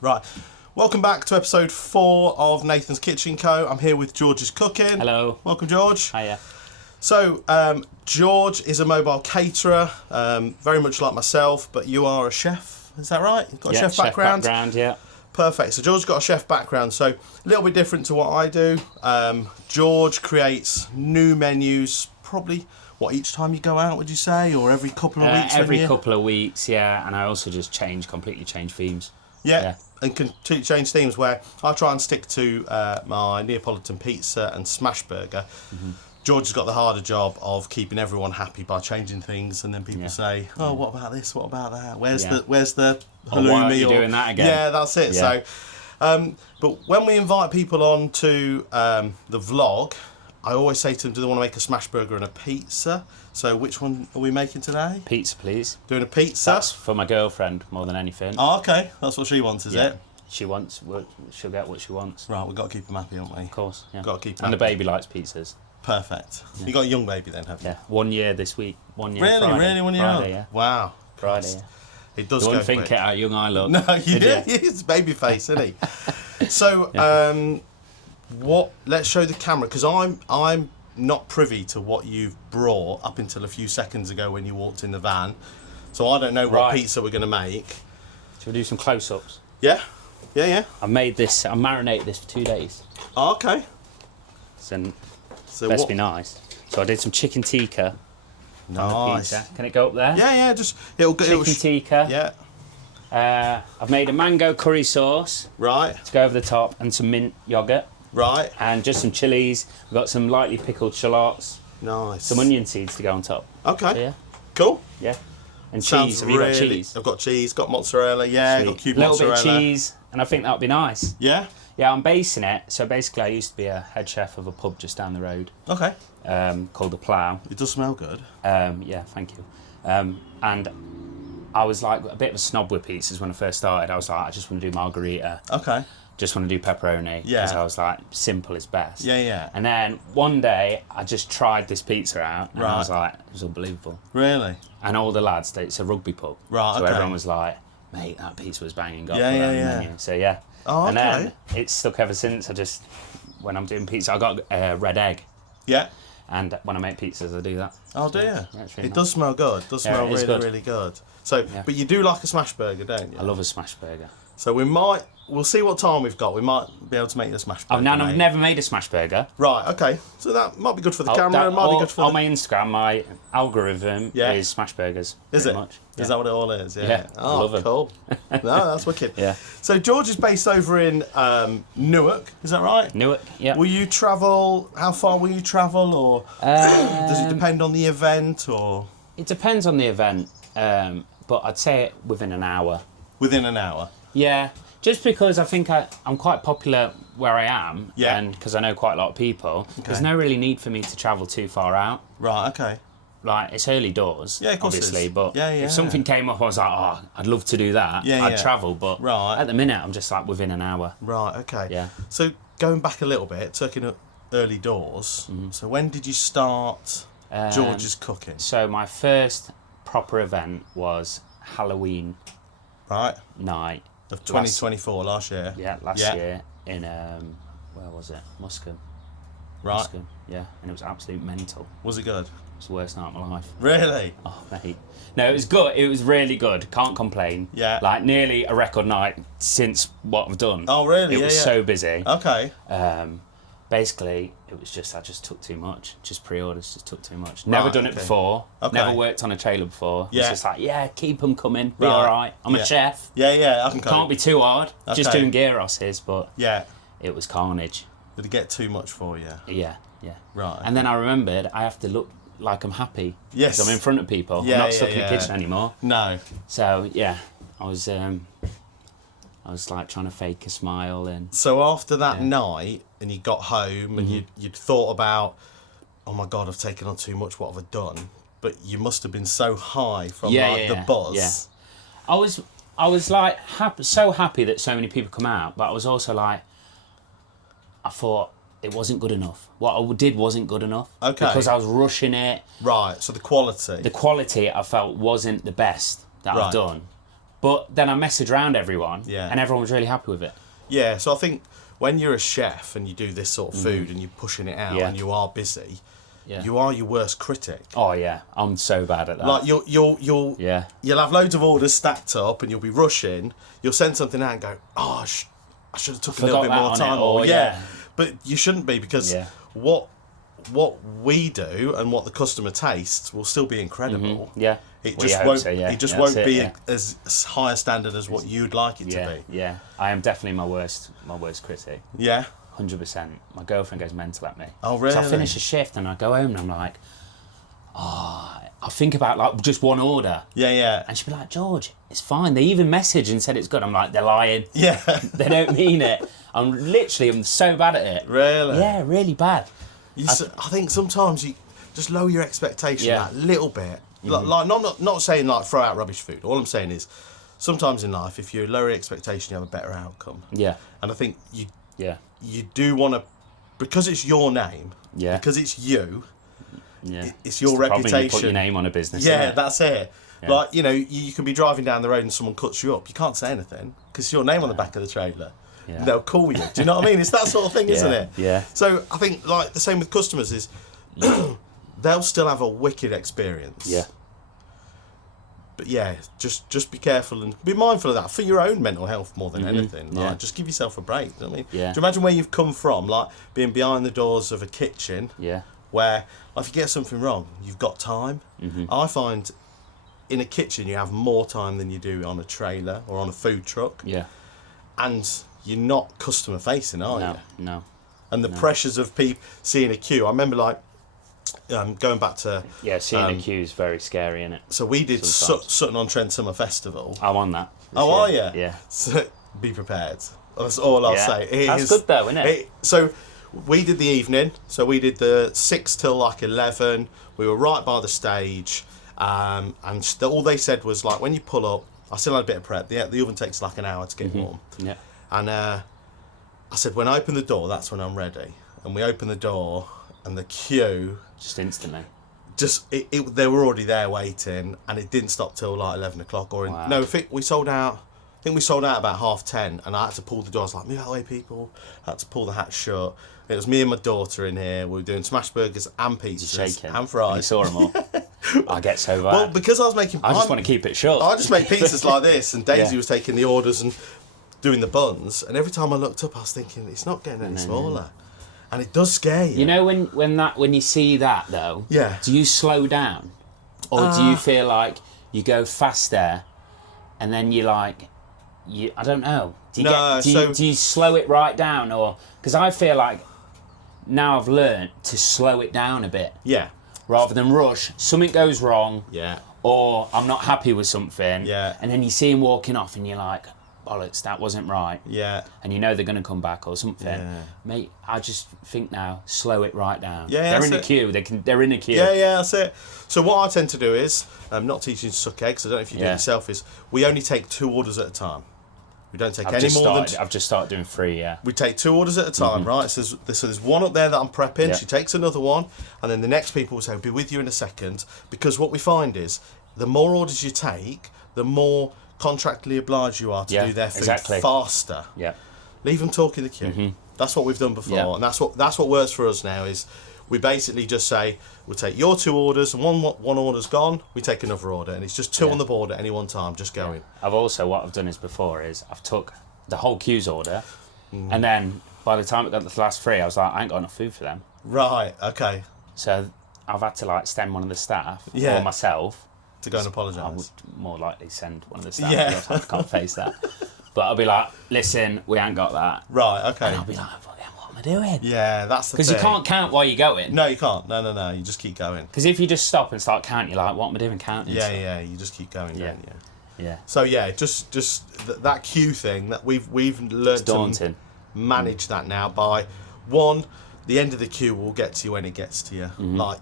Right. Welcome back to episode 4 of Nathan's Kitchen Co. I'm here with George's Cooking. Hello. Welcome, George. Hiya. So, George is a mobile caterer, very much like myself, but you are a chef. Is that right? You've got a chef background? Chef background, yeah. Perfect. So George's got a chef background, so a little bit different to what I do. George creates new menus, probably, each time you go out, would you say? Or every couple of weeks? Every couple of weeks, yeah. And I also just completely change themes. Yeah. And completely change themes where I try and stick to my Neapolitan pizza and smash burger. Mm-hmm. George has got the harder job of keeping everyone happy by changing things, and then people say, "Oh, what about this? What about that? Where's the halloumi?" Why are you doing that again? Yeah, that's it. Yeah. So, but when we invite people on to the vlog, I always say to them, "Do they want to make a smash burger and a pizza?" So, which one are we making today? Pizza, please. Doing a pizza. That's for my girlfriend more than anything. Oh, okay. That's what she wants, is it? She'll get what she wants. Right, we've got to keep them happy, haven't we? Of course, yeah. Got to keep them and happy. the baby likes pizzas. Perfect. Yeah. You got a young baby then, have you? Yeah, 1 year this week. 1 year. Really, Friday. really, 1 year Friday, old? yeah. Wow. Friday. Yeah. It does you go wouldn't think quick. it how young I look. No, he's baby face, isn't he? So, let's show the camera, because I'm not privy to what you've brought up until a few seconds ago when you walked in the van. So I don't know what pizza we're going to make. Shall we do some close-ups? Yeah. Yeah. I marinated this for 2 days. Oh, okay. So let's be nice. So I did some chicken tikka. Nice. On the pizza. Can it go up there? Yeah. It'll chicken tikka. Yeah. I've made a mango curry sauce. Right. To go over the top, and some mint yogurt. Right. And just some chilies. We've got some lightly pickled shallots. Nice. Some onion seeds to go on top. Okay. So, yeah. Cool. Yeah. And Sounds cheese. Have you got cheese? I've got cheese, got mozzarella, I've got cube mozzarella. A little bit of cheese, and I think that would be nice. Yeah? Yeah, I'm basing it. So basically, I used to be a head chef of a pub just down the road. Okay. Called The Plough. It does smell good. Yeah, thank you. And I was like a bit of a snob with pizzas when I first started. I was like, I just want to do margherita. Okay. Just want to do pepperoni. Yeah. Because I was like, simple is best. Yeah. And then one day, I just tried this pizza out, and I was like, it was unbelievable. Really? And all the lads, it's a rugby pub. Right, so okay. everyone was like, mate, that pizza was banging. Yeah. So yeah. Oh, okay. And then it's stuck ever since. When I'm doing pizza, I got red egg. Yeah. And when I make pizzas, I do that. Oh, do you? Yeah, really it does smell good. It does smell really, good. really good. So, but you do like a smash burger, don't you? I love a smash burger. So we'll see what time we've got. We might be able to make the smash burger. I've never made a smash burger. Right, okay. So that might be good for the camera. It might be good for on my Instagram, my algorithm is smash burgers. Is it? Much. Is that what it all is? Yeah. Oh, I love them. Cool. No, that's wicked. Yeah. So George is based over in Newark. Is that right? Newark. Yeah. Will you travel? How far will you travel, or does it depend on the event, or? It depends on the event, but I'd say within an hour. Within an hour. Yeah. Just because I think I'm quite popular where I am, yeah. And because I know quite a lot of people, there's no really need for me to travel too far out. Right, okay. Like, it's early doors, yeah, of course obviously, it is. but yeah. if something came up, I was like, oh, I'd love to do that, I'd travel, but at the minute, I'm just like within an hour. Right, okay. Yeah. So, going back a little bit, talking early doors, so when did you start George's Cooking? So, my first proper event was Halloween night. Of 2024, last year? Yeah, last year in, where was it? Muscombe. Right. Muscombe, yeah, and it was absolute mental. Was it good? It was the worst night of my life. Really? Oh, mate. No, it was good. It was really good. Can't complain. Yeah. Like, nearly a record night since what I've done. Oh, really? It was so busy. Okay. Basically, it was just, I just took too much. Just pre-orders just took too much. Never done it before. Okay. Never worked on a trailer before. Yeah. It's just like, keep them coming. Be all right. I'm a chef. Yeah, I can cope. Can't be too hard. Okay. Just doing gyros, but yeah, it was carnage. Did it get too much for you? Yeah. Right. And then I remembered I have to look like I'm happy. Yes. Because I'm in front of people. Yeah, I'm not stuck in the kitchen anymore. No. So, yeah, I was like trying to fake a smile. And so after that night, and you got home, and you'd thought about, oh my God, I've taken on too much, what have I done? But you must have been so high from the buzz. Yeah. I was like so happy that so many people come out, but I was also like, I thought it wasn't good enough. What I did wasn't good enough. Okay. Because I was rushing it. Right, so the quality. The quality I felt wasn't the best that I've done. But then I messaged around everyone, Yeah. and everyone was really happy with it. Yeah, so I think when you're a chef and you do this sort of food and you're pushing it out Yeah. and you are busy, Yeah. you are your worst critic. Oh yeah, I'm so bad at that. Like you'll Yeah. you'll have loads of orders stacked up and you'll be rushing. You'll send something out and go, oh, I should have took a little bit Forgot that more on time. it, or yeah. But you shouldn't be, because Yeah. what we do and what the customer tastes will still be incredible. Yeah. It We just hope won't. so, yeah. It just Yeah, won't that's be it, yeah. as high a standard as what you'd like it Yeah, to be. yeah. I am definitely my worst critic. Yeah. 100%. My girlfriend goes mental at me. Oh, really? So I finish a shift and I go home and I'm like, I think about like just one order. Yeah, yeah. And she'd be like, George, it's fine. They even messaged and said it's good. I'm like, they're lying. Yeah. They don't mean it. I'm so bad at it. Really? Yeah, really bad. I think sometimes you just lower your expectation Yeah. that little bit. Like not saying like throw out rubbish food. All I'm saying is sometimes in life, if you lower your expectation, you have a better outcome. Yeah. And I think Yeah. you do want to, because it's your name. Yeah. Because it's you. Yeah. It's your the problem, reputation. you put your name on a business. Yeah, isn't it? that's it. Yeah. Like, you can be driving down the road and someone cuts you up. You can't say anything because it's your name on the back of the trailer. Yeah. They'll call you. Do you know what I mean? It's that sort of thing, isn't it? Yeah. So I think like the same with customers is they'll still have a wicked experience. Yeah. But yeah, just be careful and be mindful of that for your own mental health more than anything. Yeah. Like, just give yourself a break. You know what I mean? Yeah. Do you imagine where you've come from? Like being behind the doors of a kitchen. Yeah. Where like, if you get something wrong, you've got time. Mm-hmm. I find in a kitchen you have more time than you do on a trailer or on a food truck. Yeah. And you're not customer facing, are No. you? No. And the pressures of people seeing a queue. I remember like going back to Yeah. Seeing a queue is very scary, isn't it? so we did Sometimes. Sutton-on-Trent Summer Festival. I'm on that. Oh, are you? Yeah. So be prepared. That's all I'll Yeah. say. That's good though, isn't it? So we did the evening. So we did the 6 till like 11. We were right by the stage. And all they said was like, when you pull up, I still had a bit of prep. The oven takes like an hour to get warm. Yeah. And I said, when I open the door, that's when I'm ready. And we opened the door and the queue, Just instantly. they were already there waiting, and it didn't stop till like 11 o'clock. Wow. No, we sold out. I think we sold out about 10:30, and I had to pull the door. I was like, move out of the way, people. I had to pull the hatch shut. It was me and my daughter in here. We were doing smash burgers and pizzas Shaking. and You fries. saw them all. I get so bad. Well, because I was making... I just want to keep it short. I just make pizzas like this, and Daisy Yeah. was taking the orders and doing the buns, and every time I looked up I was thinking, it's not getting any smaller. And it does scare you. You know when you see that though, Yeah. do you slow down? Or do you feel like you go faster and then you like I don't know. Do you slow it right down, or because I feel like now I've learned to slow it down a bit Yeah. rather than rush. Something goes wrong, Yeah. or I'm not happy with something, Yeah. and then you see him walking off and you're like, bollocks, that wasn't right. Yeah. And you know they're going to come back or something. Yeah. Mate, I just think now, slow it right down. Yeah, they're that's in a it. queue. They're in a queue. Yeah, that's it. So what I tend to do is, not teaching you to suck eggs, I don't know if you do it yourself, is we only take 2 orders at a time. We don't take I've just started doing 3, yeah. We take 2 orders at a time, right? So there's one up there that I'm prepping. Yeah. She takes another one, and then the next people will say, "I'll be with you in a second." Because what we find is, the more orders you take, the more contractually obliged you are to do their food faster. Yeah. Leave them talk in the queue. That's what we've done before, and that's what works for us now. Is we basically just say we'll take your 2 orders, and one order's gone, we take another order, and it's just 2 on the board at any one time, just going. What I've done is before is I've took the whole queue's order, and then by the time it got to the last 3, I was like, I ain't got enough food for them. Right. Okay. So I've had to like send one of the staff Yeah. or myself. To go and I apologise. would more likely send one of the staff. Yeah. Because I can't face that. But I'll be like, listen, we ain't got that. Right. Okay. And I'll be like, what am I doing? Yeah, that's the thing. Because you can't count while you're going. No, you can't. No. You just keep going. Because if you just stop and start counting, you're like, what am I doing counting? Yeah. You just keep going. Yeah. Don't you? Yeah. So yeah, just that queue thing that we've learned to Daunting. manage that now by one, the end of the queue will get to you when it gets to you. Like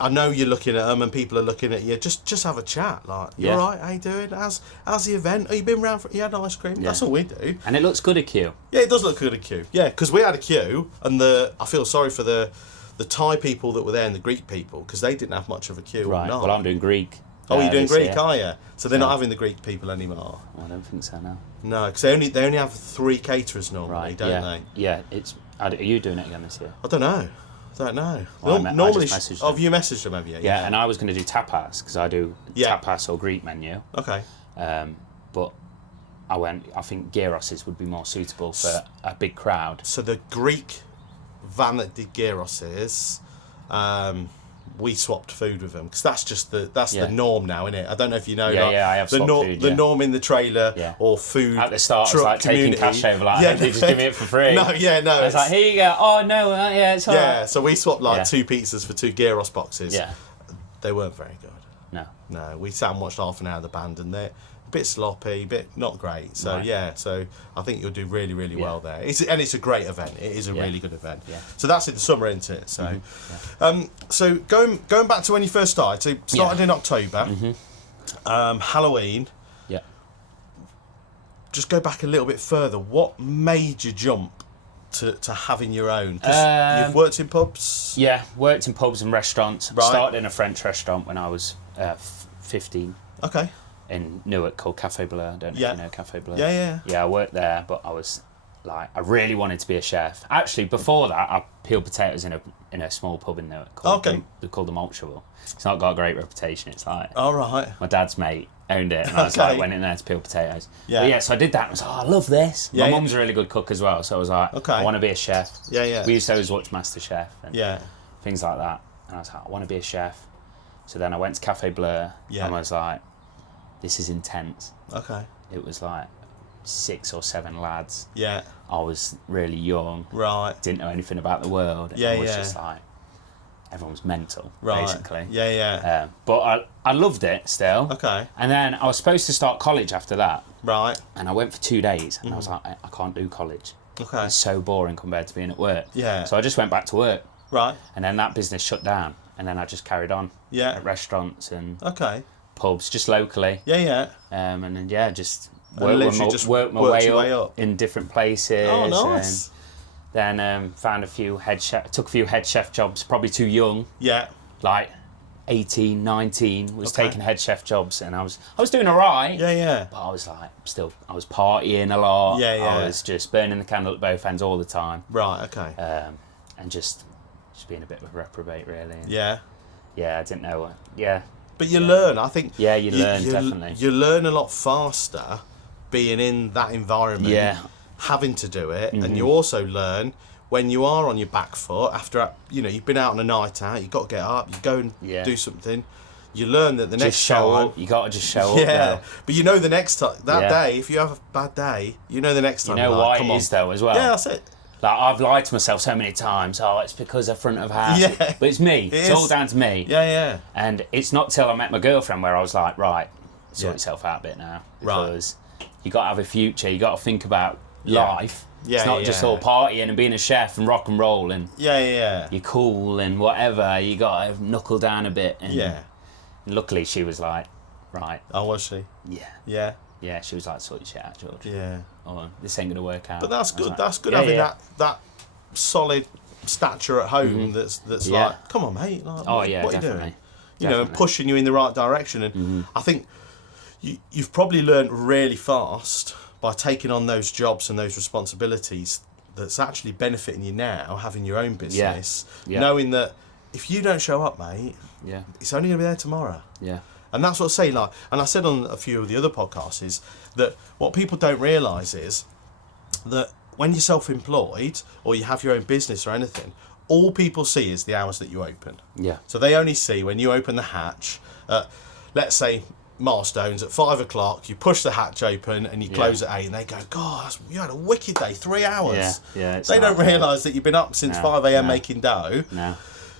I know you're looking at them and people are looking at you. Just have a chat. Like, you all right? How you doing? How's the event? Oh, you been round for? You had ice cream? That's all we do. And it looks good at queue. Yeah, it does look good at queue. Yeah, because we had a queue, and I feel sorry for the Thai people that were there and the Greek people because they didn't have much of a queue. Right. No. Well, I'm doing Greek. Oh, you're doing this Greek, year. are you? So they're not Yeah. having the Greek people anymore? Well, I don't think so, no. No, because they only have 3 caterers normally, Right, don't yeah. they? Yeah, are you doing it again this year? I don't know. Well, I normally, just messaged oh, them. you messaged them, have you? Yeah, and I was going to do tapas, because I do tapas or Greek menu. Okay. But I think gyros would be more suitable for a big crowd. So the Greek van that did gyros we swapped food with them because that's just the norm now, isn't it? I don't know if you know. I have swapped food. The norm in the trailer or food at the start, truck it's like community. taking cash over. Like, they just give me it for free. No. It's like, here you go. Oh no, it's all right. So we swapped 2 pizzas for 2 gyros boxes. Yeah, they weren't very good. No, we sat and watched half an hour of the band, and they're a bit sloppy, bit not great. So so I think you'll do really, really well there. It's a great event. It is a really good event. Yeah. So that's in the summer, isn't it? So, so going back to when you first started. So started in October. Halloween. Yeah. Just go back a little bit further. What made you jump to having your own? Because you've worked in pubs. Yeah, worked in pubs and restaurants. Right. Started in a French restaurant when I was 15. Okay. In Newark called Cafe Bleu. I don't know if you know Cafe Bleu. Yeah, I worked there, but I was I really wanted to be a chef. Actually, before that, I peeled potatoes in a small pub in Newark called the Malt Shovel. It's not got a great reputation. It's like all right. My dad's mate owned it, and I was went in there to peel potatoes. Yeah. But so I did that. And I was like, I love this. My mum's a really good cook as well, so I was like, I want to be a chef. Yeah. We used to always watch MasterChef and things like that, and I was like, I want to be a chef. So then I went to Cafe Bleu, and I was like, this is intense. Okay. It was like 6 or 7 lads. Yeah. I was really young. Right. Didn't know anything about the world. Yeah, it was just like, everyone's mental, basically. Yeah. But I loved it still. Okay. And then I was supposed to start college after that. Right. And I went for 2 days, and I was like, I can't do college. Okay. It's so boring compared to being at work. Yeah. So I just went back to work. Right. And then that business shut down, and then I just carried on. Yeah. At restaurants and pubs, just locally. Yeah. And then just worked my way up in different places. Oh, nice. And then found took a few head chef jobs, probably too young. Yeah. Like 18, 19, was taking head chef jobs, and I was doing all right. Yeah. But I was like, I was partying a lot. Yeah. I was just burning the candle at both ends all the time. Right, okay. And just being a bit of a reprobate, really. And yeah, I didn't know what. Yeah. But you learn, I think. Yeah, you learn, definitely. You learn a lot faster being in that environment. Yeah. Having to do it, and you also learn when you are on your back foot after you've been out on a night out. You've got to get up. You go and do something. You learn that the next time you got to just show up. Yeah, but the next time day, if you have a bad day, the next time. You know why it is though as well. Yeah, that's it. Like, I've lied to myself so many times. Oh, it's because of front of house. Yeah. But it's me. It's all down to me. Yeah. And it's not till I met my girlfriend where I was like, right, sort yourself out a bit now. Because you got to have a future. You got to think about life. Yeah, it's not just all partying and being a chef and rock and roll and you're cool and whatever. You got to knuckle down a bit. And luckily, she was like, right. Oh, was she? Yeah. Yeah, she was like, sort your shit out, George. Yeah. Oh, this ain't going to work out. But that's good. Like, that's good having that solid stature at home that's like, come on, mate. Like, what are you doing? And pushing you in the right direction. And I think you've probably learned really fast by taking on those jobs and those responsibilities that's actually benefiting you now, having your own business, knowing that if you don't show up, mate, it's only going to be there tomorrow. Yeah. And that's what I say, and I said on a few of the other podcasts, is that what people don't realise is that when you're self-employed or you have your own business or anything, all people see is the hours that you open. Yeah. So they only see when you open the hatch, let's say Milestones at 5 o'clock, you push the hatch open and you close at 8, and they go, God, you had a wicked day, 3 hours. Yeah. They don't realise that you've been up since 5 a.m. making dough. No.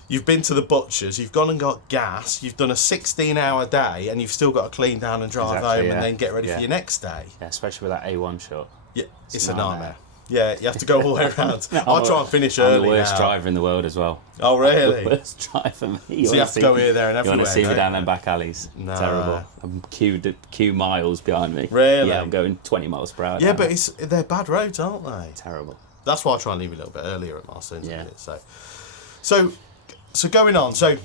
You've been to the butcher's, you've gone and got gas, you've done a 16-hour day, and you've still got to clean down and drive home and then get ready for your next day. Yeah, especially with that A1 shot. Yeah, it's a nightmare. Yeah, you have to go all the way around. I try and finish I'm early the worst now. driver in the world as well. Oh, really? The worst driver. Me. So you have to go here, there and everywhere. You want to see me don't down them back alleys? Nah. Terrible. I'm queue miles behind me. Really? Yeah, I'm going 20 miles per hour. Yeah, but they're bad roads, aren't they? Terrible. That's why I try and leave a little bit earlier at Milestones. Yeah. So going on. So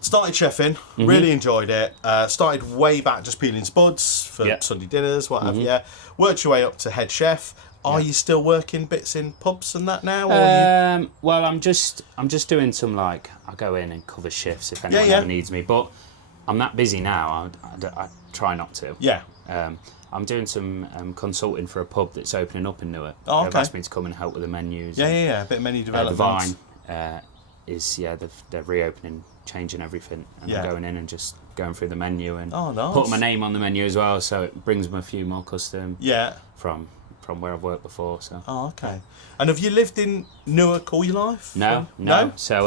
started chefing, really enjoyed it. Started way back just peeling spuds for Sunday dinners, what have you. Worked your way up to head chef. Are you still working bits in pubs and that now? Or well, I'm just doing some, like, I go in and cover shifts if anyone ever needs me. But I'm that busy now, I try not to. Yeah. I'm doing some consulting for a pub that's opening up in Newark. Oh, okay. They've asked me to come and help with the menus. Yeah. A bit of menu development. The Vine they're reopening, changing everything, and I'm going in and just going through the menu and putting my name on the menu as well, so it brings them a few more custom. Yeah. From where I've worked before. So. Oh, okay. And have you lived in Newark all your life? No. So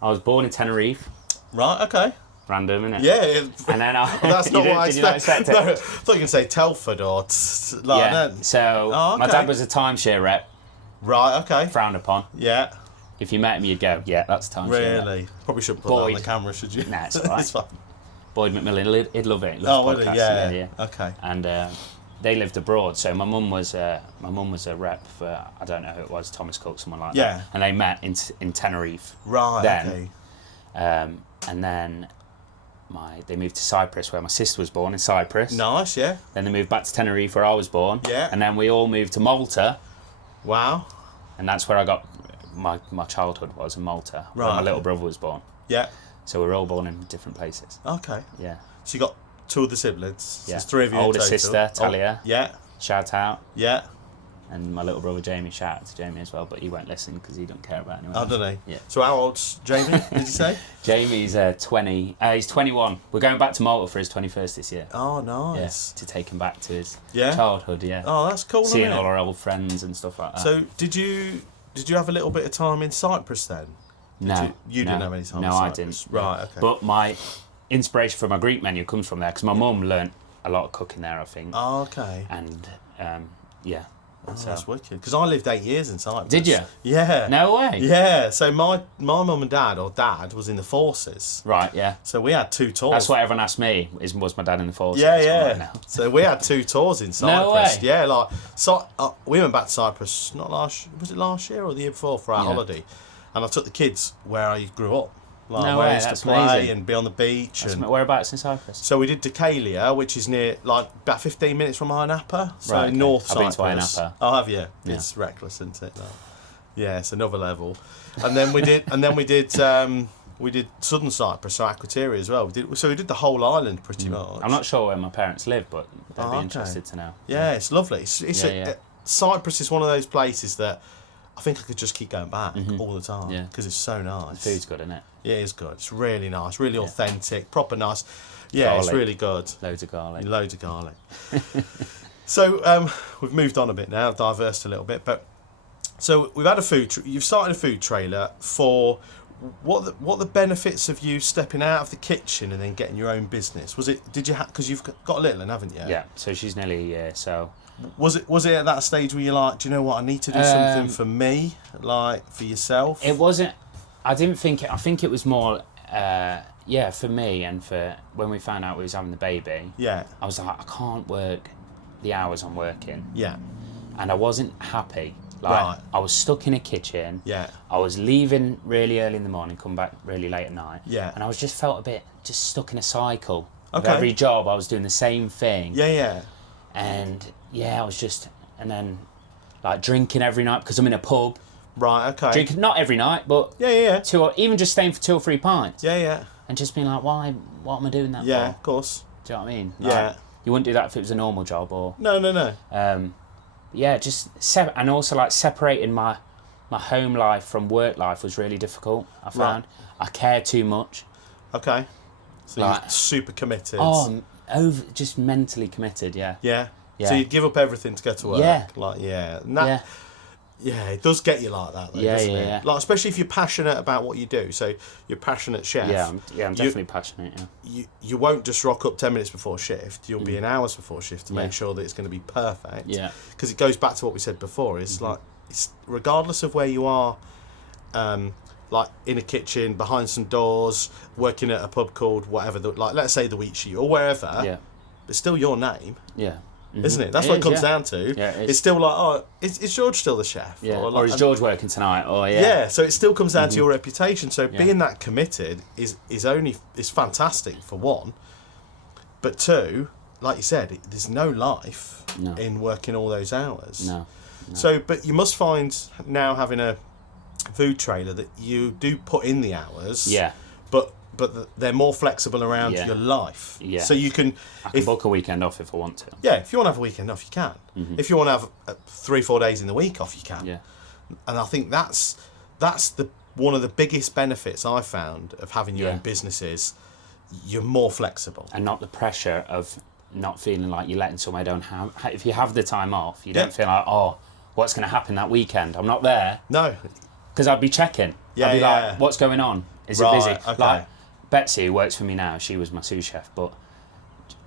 I was born in Tenerife. Right. Okay. Random, innit? Yeah. And then that's not what I expect. No, I thought you were going to say Telford or So my dad was a timeshare rep. Right. Okay. Frowned upon. Yeah. If you met him, you'd go, yeah, that's timeshare. Really? Probably shouldn't put that on the camera, should you? Nah, it's all right. It's fine. Boyd McMillan, he'd love it. Would he? Yeah. Okay. And they lived abroad, so my mum was a rep for, I don't know who it was, Thomas Cook, someone like that. And they met in Tenerife. Right. Then, okay. And then they moved to Cyprus, where my sister was born, in Cyprus. Nice, yeah. Then they moved back to Tenerife, where I was born. Yeah. And then we all moved to Malta. Wow. And that's where I got my childhood was, in Malta, where my little brother was born. Yeah. So we were all born in different places. Okay. Yeah. So you got two of the siblings. Yeah. There's three of you. Older in total. sister, Talia. Yeah. Shout out. Yeah. And my little brother Jamie, shout out to Jamie as well, but he won't listen because he don't care about anyone. Oh, don't he? Yeah. So how old's Jamie, did you say? Jamie's 20. He's 21. We're going back to Malta for his 21st this year. Oh, nice. Yeah, to take him back to his Yeah? childhood, yeah. Oh, that's cool, Seeing isn't it? all our old friends and stuff like that. So did you have a little bit of time in Cyprus then? No. You didn't have any time in No, I Cyprus? didn't. Right, okay. But my inspiration for my Greek menu comes from there, because my mum learnt a lot of cooking there, I think. Oh, okay. And, yeah. Oh, So- that's wicked. Because I lived 8 years in Cyprus. Did you? Yeah. No way. Yeah. So my mum and dad, or dad, was in the forces. Right, yeah. So we had 2 tours. That's what everyone asked me, was my dad in the forces? Yeah, So I'm yeah. like, no. So we had 2 tours in Cyprus. No way. Yeah, we went back to Cyprus was it last year or the year before for our holiday, and I took the kids where I grew up, No where way, I used that's to play amazing. and be on the beach. And Whereabouts in Cyprus? so we did Decalia, which is near, like, about 15 minutes from Ayia Napa, so Right, okay. North I've been Cyprus. to Ayia Napa. Oh, have you? Yeah. It's reckless, isn't it? Yeah, it's another level. And then we did, we did Southern Cyprus, so Aquateria as well. We did the whole island pretty much. I'm not sure where my parents live, but they'd be okay. interested to know. Yeah, it's lovely. Cyprus is one of those places that I think I could just keep going back all the time because it's so nice. The food's good, isn't it? Yeah, it is good. It's really nice, really authentic, proper nice. Yeah, Garlic. it's really good. Loads of garlic. Loads of garlic. So we've moved on a bit now, diversed a little bit, but so we've had you've started a food trailer for what the benefits of you stepping out of the kitchen and then getting your own business? Did you because you've got a little one, haven't you? Yeah. So she's nearly a year. So was it at that stage where you're like, do you know what, I need to do something for me, like for yourself? It wasn't. I didn't think it. I think it was more. For me and for when we found out we was having the baby. Yeah. I was like, I can't work the hours I'm working. Yeah. And I wasn't happy. Like, Right. I was stuck in a kitchen. Yeah. I was leaving really early in the morning, come back really late at night. Yeah. And I was just felt a bit just stuck in a cycle. Okay. Of every job I was doing the same thing. Yeah, yeah. And I was just, and then like drinking every night because I'm in a pub. Right, okay. Drinking, not every night, but Yeah. even just staying for 2 or 3 pints. Yeah. And just being like, what am I doing that Yeah, for? of course. Do you know what I mean? Yeah. Like, you wouldn't do that if it was a normal job or... No. And also like separating my home life from work life was really difficult, I found. I care too much. Okay. So Like- you're super committed. Oh, just mentally committed, yeah. Yeah. Yeah. So you'd give up everything to go to work. Yeah. Like, yeah. And Yeah. Yeah, it does get you like that, though, Yeah, doesn't yeah, it? yeah. Like, especially if you're passionate about what you do. So you're a passionate chef. Yeah, I'm definitely passionate, yeah. You won't just rock up 10 minutes before shift. You'll be in hours before shift to Yeah. make sure that it's going to be perfect. Yeah. Because it goes back to what we said before. It's like, it's regardless of where you are, like in a kitchen, behind some doors, working at a pub called whatever, like let's say the Wheat Sheet or wherever, Yeah. it's still your name. Yeah. isn't it? That's what it comes down to. Yeah, it's still like, oh, is George still the chef? Yeah. Or, Or is George working tonight? Or yeah. So it still comes down to your reputation. So being that committed is fantastic for one, but two, like you said, there's no life in working all those hours. No. So, but you must find now, having a food trailer, that you do put in the hours. Yeah. But they're more flexible around your life. Yeah. So you can... I can book a weekend off if I want to. Yeah, if you want to have a weekend off, you can. If you want to have 3-4 days in the week off, you can. Yeah. And I think that's one of the biggest benefits I found of having your own business is you're more flexible. And not the pressure of not feeling like you're letting somewhere down. If you have the time off, you don't feel like, oh, what's going to happen that weekend? I'm not there. No. Because I'd be checking. Yeah, I'd be like, what's going on? Is it busy? Okay. Like, Betsy, who works for me now, she was my sous chef, but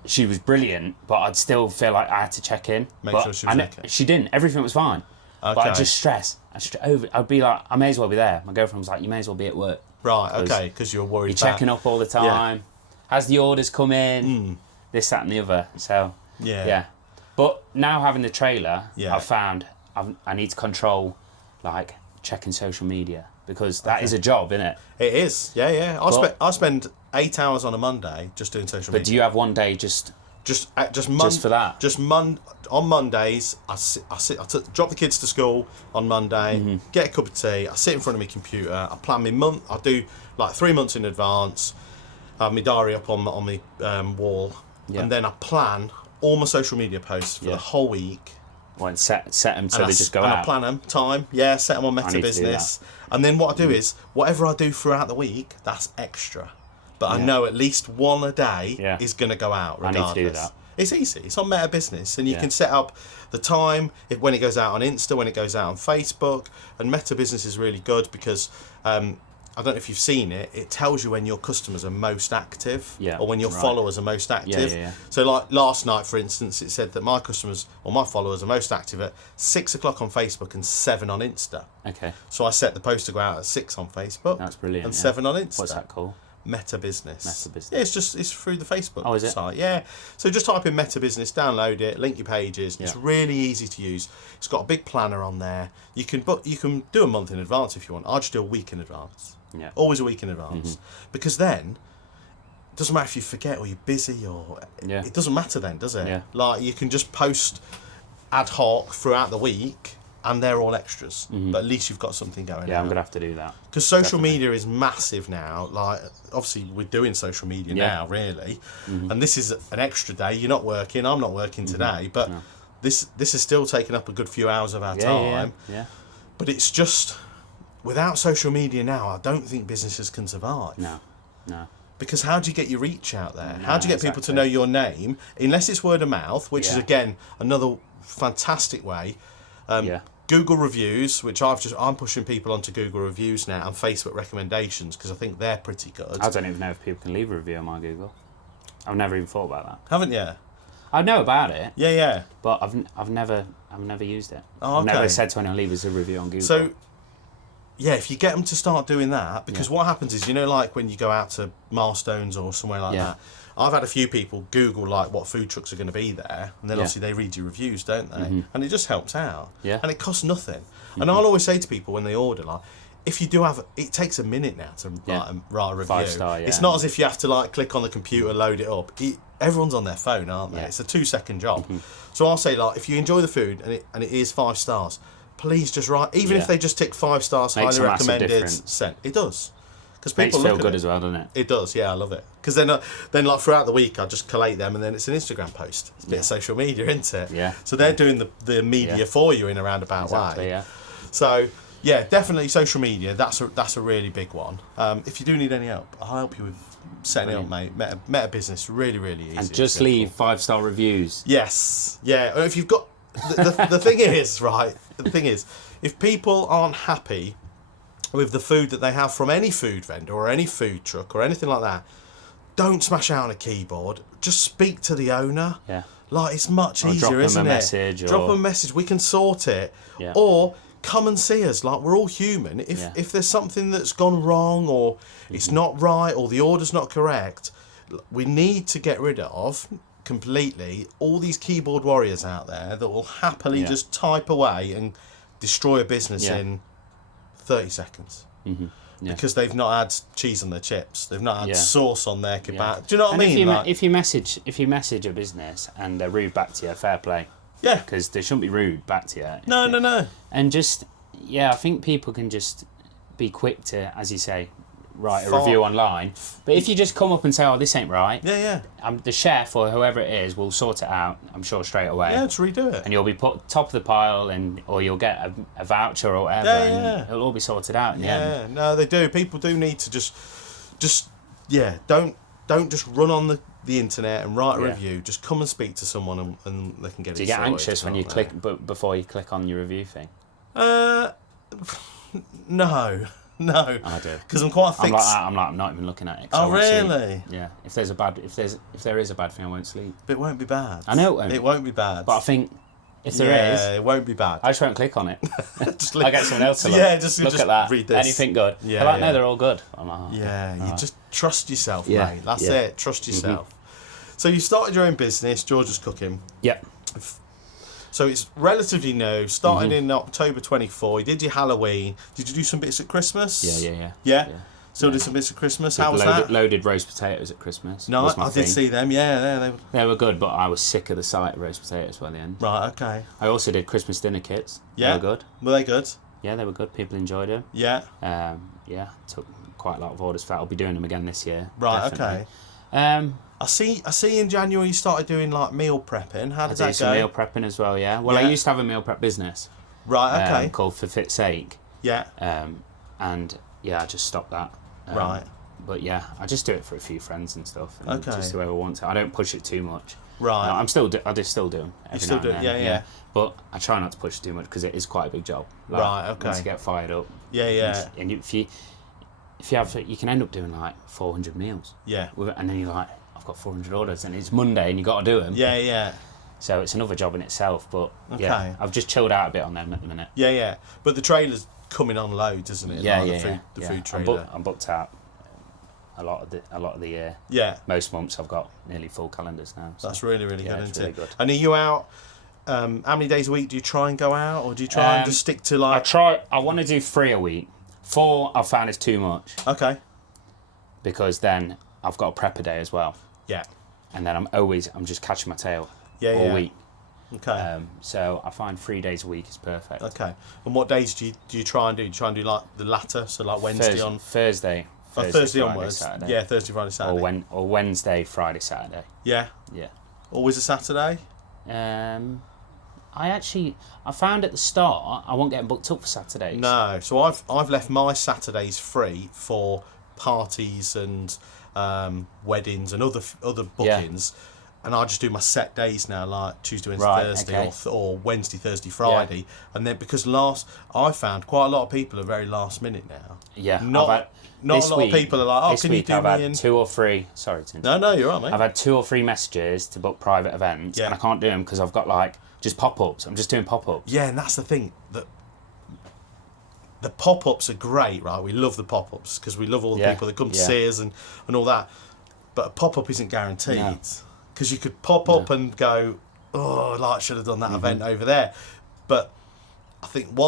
she was brilliant, but I'd still feel like I had to check in. Make sure she was okay. She didn't. Everything was fine. Okay. But I'd just stress. I'd be like, I may as well be there. My girlfriend was like, you may as well be at work. Right, okay, because you're worried You're checking up all the time. Has the orders come in? This, that and the other. So, yeah. But now having the trailer, I've found I need to control, like, checking social media. Because that is a job, isn't it? It is, yeah. I spend 8 hours on a Monday just doing social media. But do you have one day just for that? On Mondays, I drop the kids to school on Monday, get a cup of tea, I sit in front of my computer, I plan my month. I do like 3 months in advance. I have my diary up on my wall, and then I plan all my social media posts for the whole week. Well, and set them so they just go out. I plan them, set them on Meta Business. And then what I do is, whatever I do throughout the week, that's extra. But I know at least one a day is going to go out regardless. I need to do that. It's easy. It's on Meta Business. And you can set up the time, when it goes out on Insta, when it goes out on Facebook. And Meta Business is really good because... I don't know if you've seen it. It tells you when your customers are most active, or when your followers are most active. Yeah. So, like last night, for instance, it said that my customers or my followers are most active at 6 o'clock on Facebook and 7 on Insta. Okay. So I set the post to go out at 6 on Facebook. That's brilliant. And 7 on Insta. What's that called? Meta Business. Meta Business. Yeah, it's through the Facebook is it? site. Yeah. So just type in Meta Business, download it, link your pages. It's really easy to use. It's got a big planner on there. You can do a month in advance if you want. I just do a week in advance. Yeah. Always a week in advance. Because then it doesn't matter if you forget or you're busy or it doesn't matter then, does it? Yeah. Like you can just post ad hoc throughout the week and they're all extras. But at least you've got something going on. Yeah, I'm gonna have to do that. Because social media is massive now. Like obviously we're doing social media now, really. And this is an extra day. You're not working, I'm not working today, but this is still taking up a good few hours of our time. Yeah. But it's just without social media now, I don't think businesses can survive. No. Because how do you get your reach out there? How do you get people to know your name? Unless it's word of mouth, which is again another fantastic way. Google reviews, which I'm pushing people onto Google reviews now, and Facebook recommendations because I think they're pretty good. I don't even know if people can leave a review on my Google. I've never even thought about that. Haven't you? I know about it. Yeah. But I've never used it. Oh, okay. I've never said to anyone, leave us a review on Google. So, yeah, if you get them to start doing that, because what happens is, like when you go out to Milestones or somewhere like that, I've had a few people Google like what food trucks are going to be there, and then obviously they read your reviews, don't they? And it just helps out. Yeah. And it costs nothing. And I'll always say to people when they order, like, if you do have, it takes a minute now to write a review. 5-star, It's not as if you have to like click on the computer, load it up. Everyone's on their phone, aren't they? It's a 2-second job. So I'll say like, if you enjoy the food and it is 5 stars, please just write. Even if they just tick 5 stars, highly recommended, sent. It does. Because people makes feel good as well, doesn't it? It does. Yeah, I love it. Because then like throughout the week, I just collate them, and then it's an Instagram post. It's a bit of social media, isn't it? Yeah. So they're doing the media for you in a roundabout way. Yeah. So. Yeah, definitely social media. That's a really big one. If you do need any help, I'll help you with setting it up, mate. Meta Business, really, really easy. And just leave 5-star reviews. Yes, yeah. If you've got the thing is right. The thing is, if people aren't happy with the food that they have from any food vendor or any food truck or anything like that, don't smash out on a keyboard. Just speak to the owner. Yeah. Like it's much easier, isn't it? Drop them a message. We can sort it. Yeah. Or come and see us. Like we're all human. If there's something that's gone wrong or it's not right or the order's not correct, we need to get rid of. completely all these keyboard warriors out there that will happily just type away and destroy a business in 30 seconds. Mm-hmm. Yeah. Because they've not had cheese on their chips, they've not had sauce on their kebab. Do you know what I mean? If you message a business and they're rude back to you, fair play. Yeah. Because they shouldn't be rude back to you. No. And just I think people can just be quick to, as you say, write a review online. But if you just come up and say, "Oh, this ain't right," the chef or whoever it is will sort it out. I'm sure straight away. Yeah, just redo it, and you'll be put top of the pile, or you'll get a voucher or whatever, and it'll all be sorted out in the end. No, they do. People do need to just don't just run on the internet and write a review. Just come and speak to someone, and they can get it. Do you get anxious when you click, before you click on your review thing? No. No, I do, because I'm quite fixed. I'm not even looking at it. Oh, really? Yeah. If there is a bad thing, I won't sleep. But it won't be bad. I know it won't. It won't be bad. But I think if there is, it won't be bad. I just won't click on it. I get someone else to look. Just look at that. Read this. Anything good? Yeah. They're like, no, they're all good. I'm like, you just trust yourself, mate. That's it. Trust yourself. So you started your own business, George's Cooking. Yep. So it's relatively new. Started in October 24. You did your Halloween. Did you do some bits at Christmas? Yeah. Still did some bits at Christmas. How was that? Loaded roast potatoes at Christmas. No, I did see them. Yeah, they were good, but I was sick of the sight of roast potatoes by the end. Right. Okay. I also did Christmas dinner kits. Yeah. They were good. Were they good? Yeah, they were good. People enjoyed them. Yeah. Took quite a lot of orders for that. I'll be doing them again this year. Right. Definitely. Okay. I see in January you started doing like meal prepping. How did that go? Some meal prepping as well, yeah. Well, I used to have a meal prep business. Right, okay. Called For Fit's Sake. Yeah. And I just stopped that. Right. But I just do it for a few friends and stuff. And just whoever wants it. I don't push it too much. Right. I still do them. You still do? Yeah. But I try not to push it too much because it is quite a big job. Like, right, okay. Once you get fired up. Yeah. And if you have, you can end up doing like 400 meals. Yeah. And then you're like, I've got 400 orders and it's Monday and you got to do them. Yeah. So it's another job in itself, but I've just chilled out a bit on them at the minute. Yeah. But the trailer's coming on loads, isn't it? The food trailer. I'm booked out a lot of the year. Yeah. Most months I've got nearly full calendars now. So. That's really good, isn't it's really good. And are you out? How many days a week do you try and go out, or do you try and just stick to like? I want to do 3 a week. 4 I've found is too much. Okay. Because then I've got a prep a day as well. Yeah. And then I'm just catching my tail all week. Okay. So I find 3 days a week is perfect. Okay. And what days do you try and do? Do you try and do like the latter, so like Wednesday on Thursday. Thursday Friday, onwards. Saturday. Yeah, Thursday, Friday, Saturday. Or Wednesday, Friday, Saturday. Yeah. Yeah. Always a Saturday. I found at the start I wasn't getting booked up for Saturdays. No, so I've left my Saturdays free for parties and weddings and other bookings, and I just do my set days now, like Tuesday, Wednesday, Thursday, or Wednesday, Thursday, Friday, and then because I found quite a lot of people are very last minute now. Yeah, not a lot of people are like, oh, can you do me in? 2 or 3. Sorry, Tim. No, you're right, mate. I've had 2 or 3 messages to book private events, and I can't do them because I've got like just pop-ups. I'm just doing pop-ups. Yeah, and that's the thing. The pop-ups are great, right? We love the pop-ups because we love all the people that come to see us and all that. But a pop-up isn't guaranteed because you could pop up and go, oh, like should have done that event over there. But I think the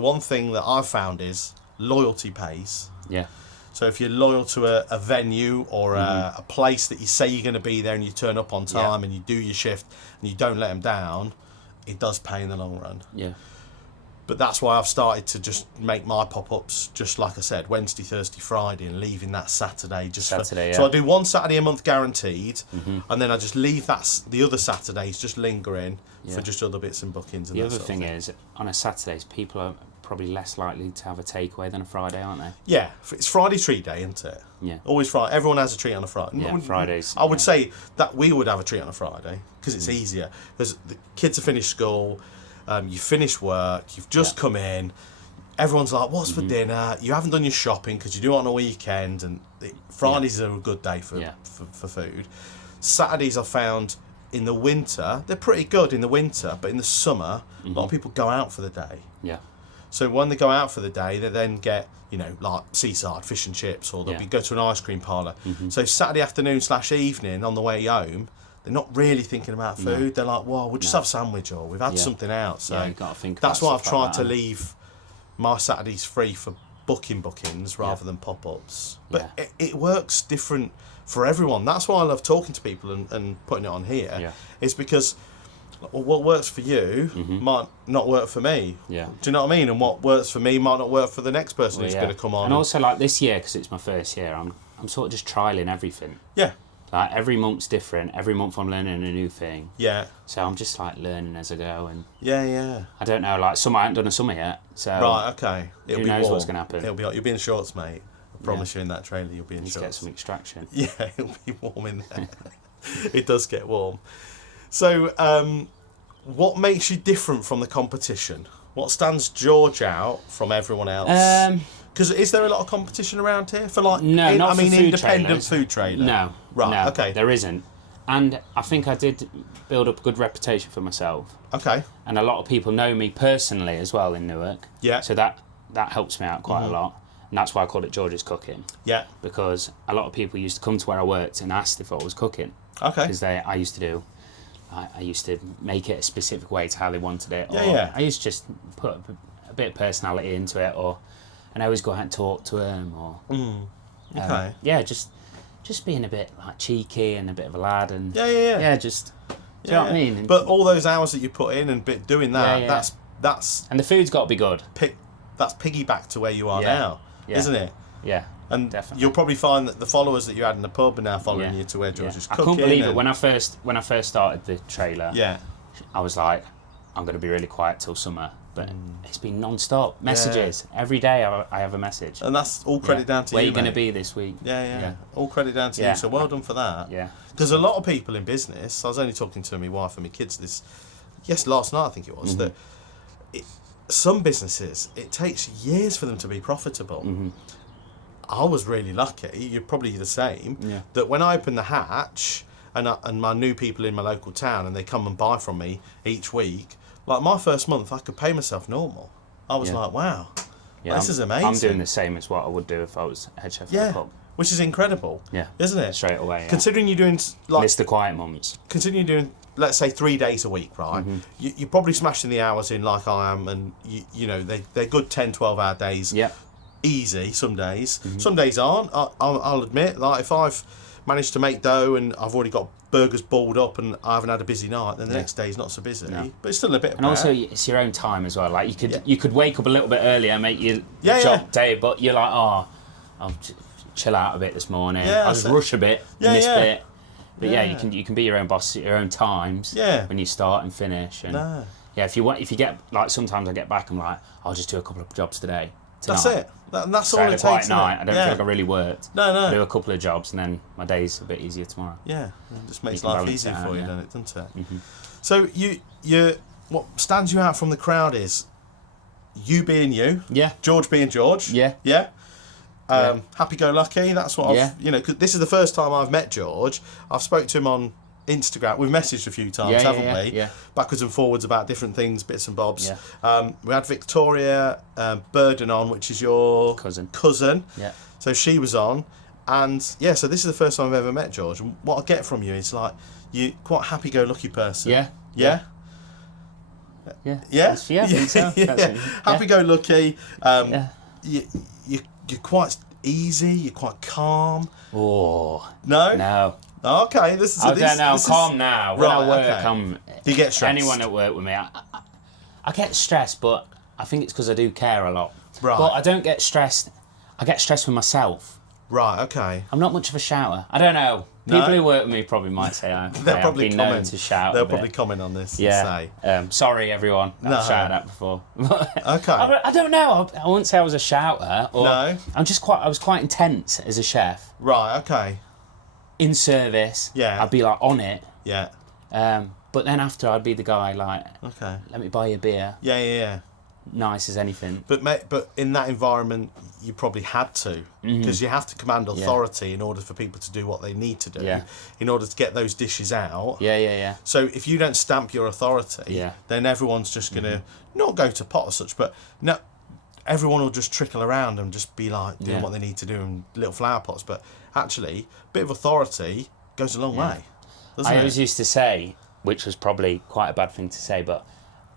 one thing that I've found is loyalty pays. Yeah. So if you're loyal to a venue or a place that you say you're going to be there and you turn up on time and you do your shift and you don't let them down, it does pay in the long run. Yeah. But that's why I've started to just make my pop-ups, just like I said, Wednesday, Thursday, Friday, and leaving that Saturday. So I do 1 Saturday a month guaranteed, and then I just leave the other Saturdays just lingering for just other bits and bookings. And the other thing is, on a Saturdays, people are probably less likely to have a takeaway than a Friday, aren't they? Yeah, it's Friday treat day, isn't it? Yeah. Always Friday. Everyone has a treat on a Friday. Yeah, Fridays. I would say that we would have a treat on a Friday because it's easier. Because the kids have finished school, you finish work, you've just come in, everyone's like, what's for dinner? You haven't done your shopping because you do it on a weekend, and Fridays are a good day for food. Saturdays I've found in the winter, they're pretty good in the winter, but in the summer, a lot of people go out for the day. Yeah. So when they go out for the day, they then get, like seaside fish and chips, or they'll go to an ice cream parlour. So Saturday afternoon / evening on the way home, they're not really thinking about food. They're like, well, we'll just have a sandwich or we've had something out. So you've got to think that's about why I've stuff tried like to that. leave my Saturdays free for bookings rather than pop-ups. But it works different for everyone. That's why I love talking to people and putting it on here. Yeah. Is because what works for you might not work for me. Yeah. Do you know what I mean? And what works for me might not work for the next person who's going to come on. And also, like this year, because it's my first year, I'm sort of just trialing everything. Yeah. Like every month's different. Every month I'm learning a new thing. Yeah. So I'm just like learning as I go, and Yeah. I don't know. Like I haven't done a summer yet, so Right. Okay. who knows what's going to happen? You'll be in shorts, mate. I promise you in that trailer you'll be in Need to shorts. get some extraction. Yeah, it'll be warm in there. It does get warm. So, what makes you different from the competition? What stands George out from everyone else? Because is there a lot of competition around here for like? No, not for food independent trailers. food trailer. No, Right. no, Okay. there isn't. And I think I did build up a good reputation for myself. Okay. And a lot of people know me personally as well in Newark. Yeah. So that helps me out quite a lot. And that's why I called it George's Cooking. Yeah. Because a lot of people used to come to where I worked and asked if I was cooking. Okay. Because I used to make it a specific way to how they wanted it. Yeah, or yeah. I used to just put a bit of personality into it, and I always go out and talk to them, or Okay. just being a bit like cheeky and a bit of a lad, and Yeah. just do you know what I mean? And, But all those hours that you put in and doing that, Yeah. that's and the food's got to be good. that's piggyback to where you are Yeah. now, Yeah. isn't it? Yeah. And Definitely. you'll probably find that the followers that you had in the pub are now following you to where George is I cooking. couldn't believe it and- when I first started the trailer. Yeah. I was like, I'm going to be really quiet till summer, but it's been non-stop messages every day. I have a message. And that's all credit down to Where you. you going to mate. be this week? Yeah. All credit down to Yeah. you. So well done for that. Yeah. Because a lot of people in business, I was only talking to my wife and my kids last night I think it was, that some businesses, it takes years for them to be profitable. I was really lucky, you're probably the same, that when I open the hatch and my new people in my local town and they come and buy from me each week, like my first month I could pay myself normal. I was like, wow, this is amazing. I'm doing the same as what I would do if I was head chef of a pub. Which is incredible, isn't it? Straight away. Yeah. Considering you're doing like Miss the quiet months. considering you're doing, let's say 3 days a week, right? You're probably smashing the hours in like I am, and you know they're good 10-12 hour days. Yeah. Easy some days. Some days aren't. I'll admit, like if I've managed to make dough and I've already got burgers balled up and I haven't had a busy night, then the next day's not so busy. But it's still a bit of And also, it's your own time as well. Like you could wake up a little bit earlier, make your job day, but you're like, oh, I'll chill out a bit this morning. I'll just rush a bit in this bit. But you can be your own boss at your own times. When you start and finish. And if you get like sometimes I get back, I'm like, I'll just do a couple of jobs today. Tonight. That's it. That's So all I had it a quiet takes. night. I don't feel like I really worked. No. I'll do a couple of jobs and then my day's a bit easier tomorrow. Yeah, it just makes can life balance easier it out, for you, yeah. doesn't it? So you what stands you out from the crowd is you being you. Yeah. George being George. Yeah. Yeah. Happy-go-lucky. That's what I've. 'Cause this is the first time I've met George. I've spoke to him on Instagram. We've messaged a few times, haven't we? Yeah. Backwards and forwards about different things, bits and bobs. Yeah. We had Victoria Burden on, which is your cousin. Yeah. So she was on, and so this is the first time I've ever met George. And what I get from you is like you're quite a happy-go-lucky person. Yeah. Yeah. Yeah. Yeah. I think so. Happy-go-lucky. You're quite easy. You're quite calm. Oh. No. No. Okay, this is. I don't know. I'm calm now. When I work, Do you get stressed? Anyone at work with me, I get stressed, but I think it's because I do care a lot. Right. But I don't get stressed. I get stressed with myself. Right. Okay. I'm not much of a shouter. I don't know. People who work with me probably might say I've been known to shout. They'll probably comment on this. Yeah. And say, Sorry, everyone. I've shouted at before. okay. I don't know. I wouldn't say I was a shouter. Or No. I was quite intense as a chef. Right. Okay. In service. Yeah. I'd be like on it. Yeah. But then after I'd be the guy like, okay, let me buy you a beer. Yeah. Nice as anything. But in that environment, you probably had to, because you have to command authority in order for people to do what they need to do, in order to get those dishes out. Yeah. So if you don't stamp your authority, then everyone's just going to not go to pot as such, but no, everyone will just trickle around and just be like doing what they need to do in little flower pots. But actually, a bit of authority goes a long way. doesn't it? I always used to say, which was probably quite a bad thing to say, but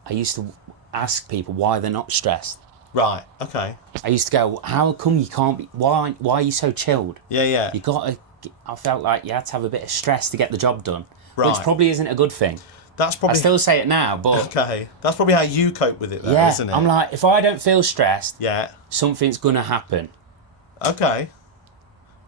I used to ask people why they're not stressed. Right, okay. I used to go, how come you can't be, why are you so chilled? Yeah. You got to, I felt like you had to have a bit of stress to get the job done, Right. which probably isn't a good thing. That's probably... I still say it now, but... Okay. That's probably how you cope with it, though, yeah, isn't it? I'm like, if I don't feel stressed, yeah. something's going to happen. Okay.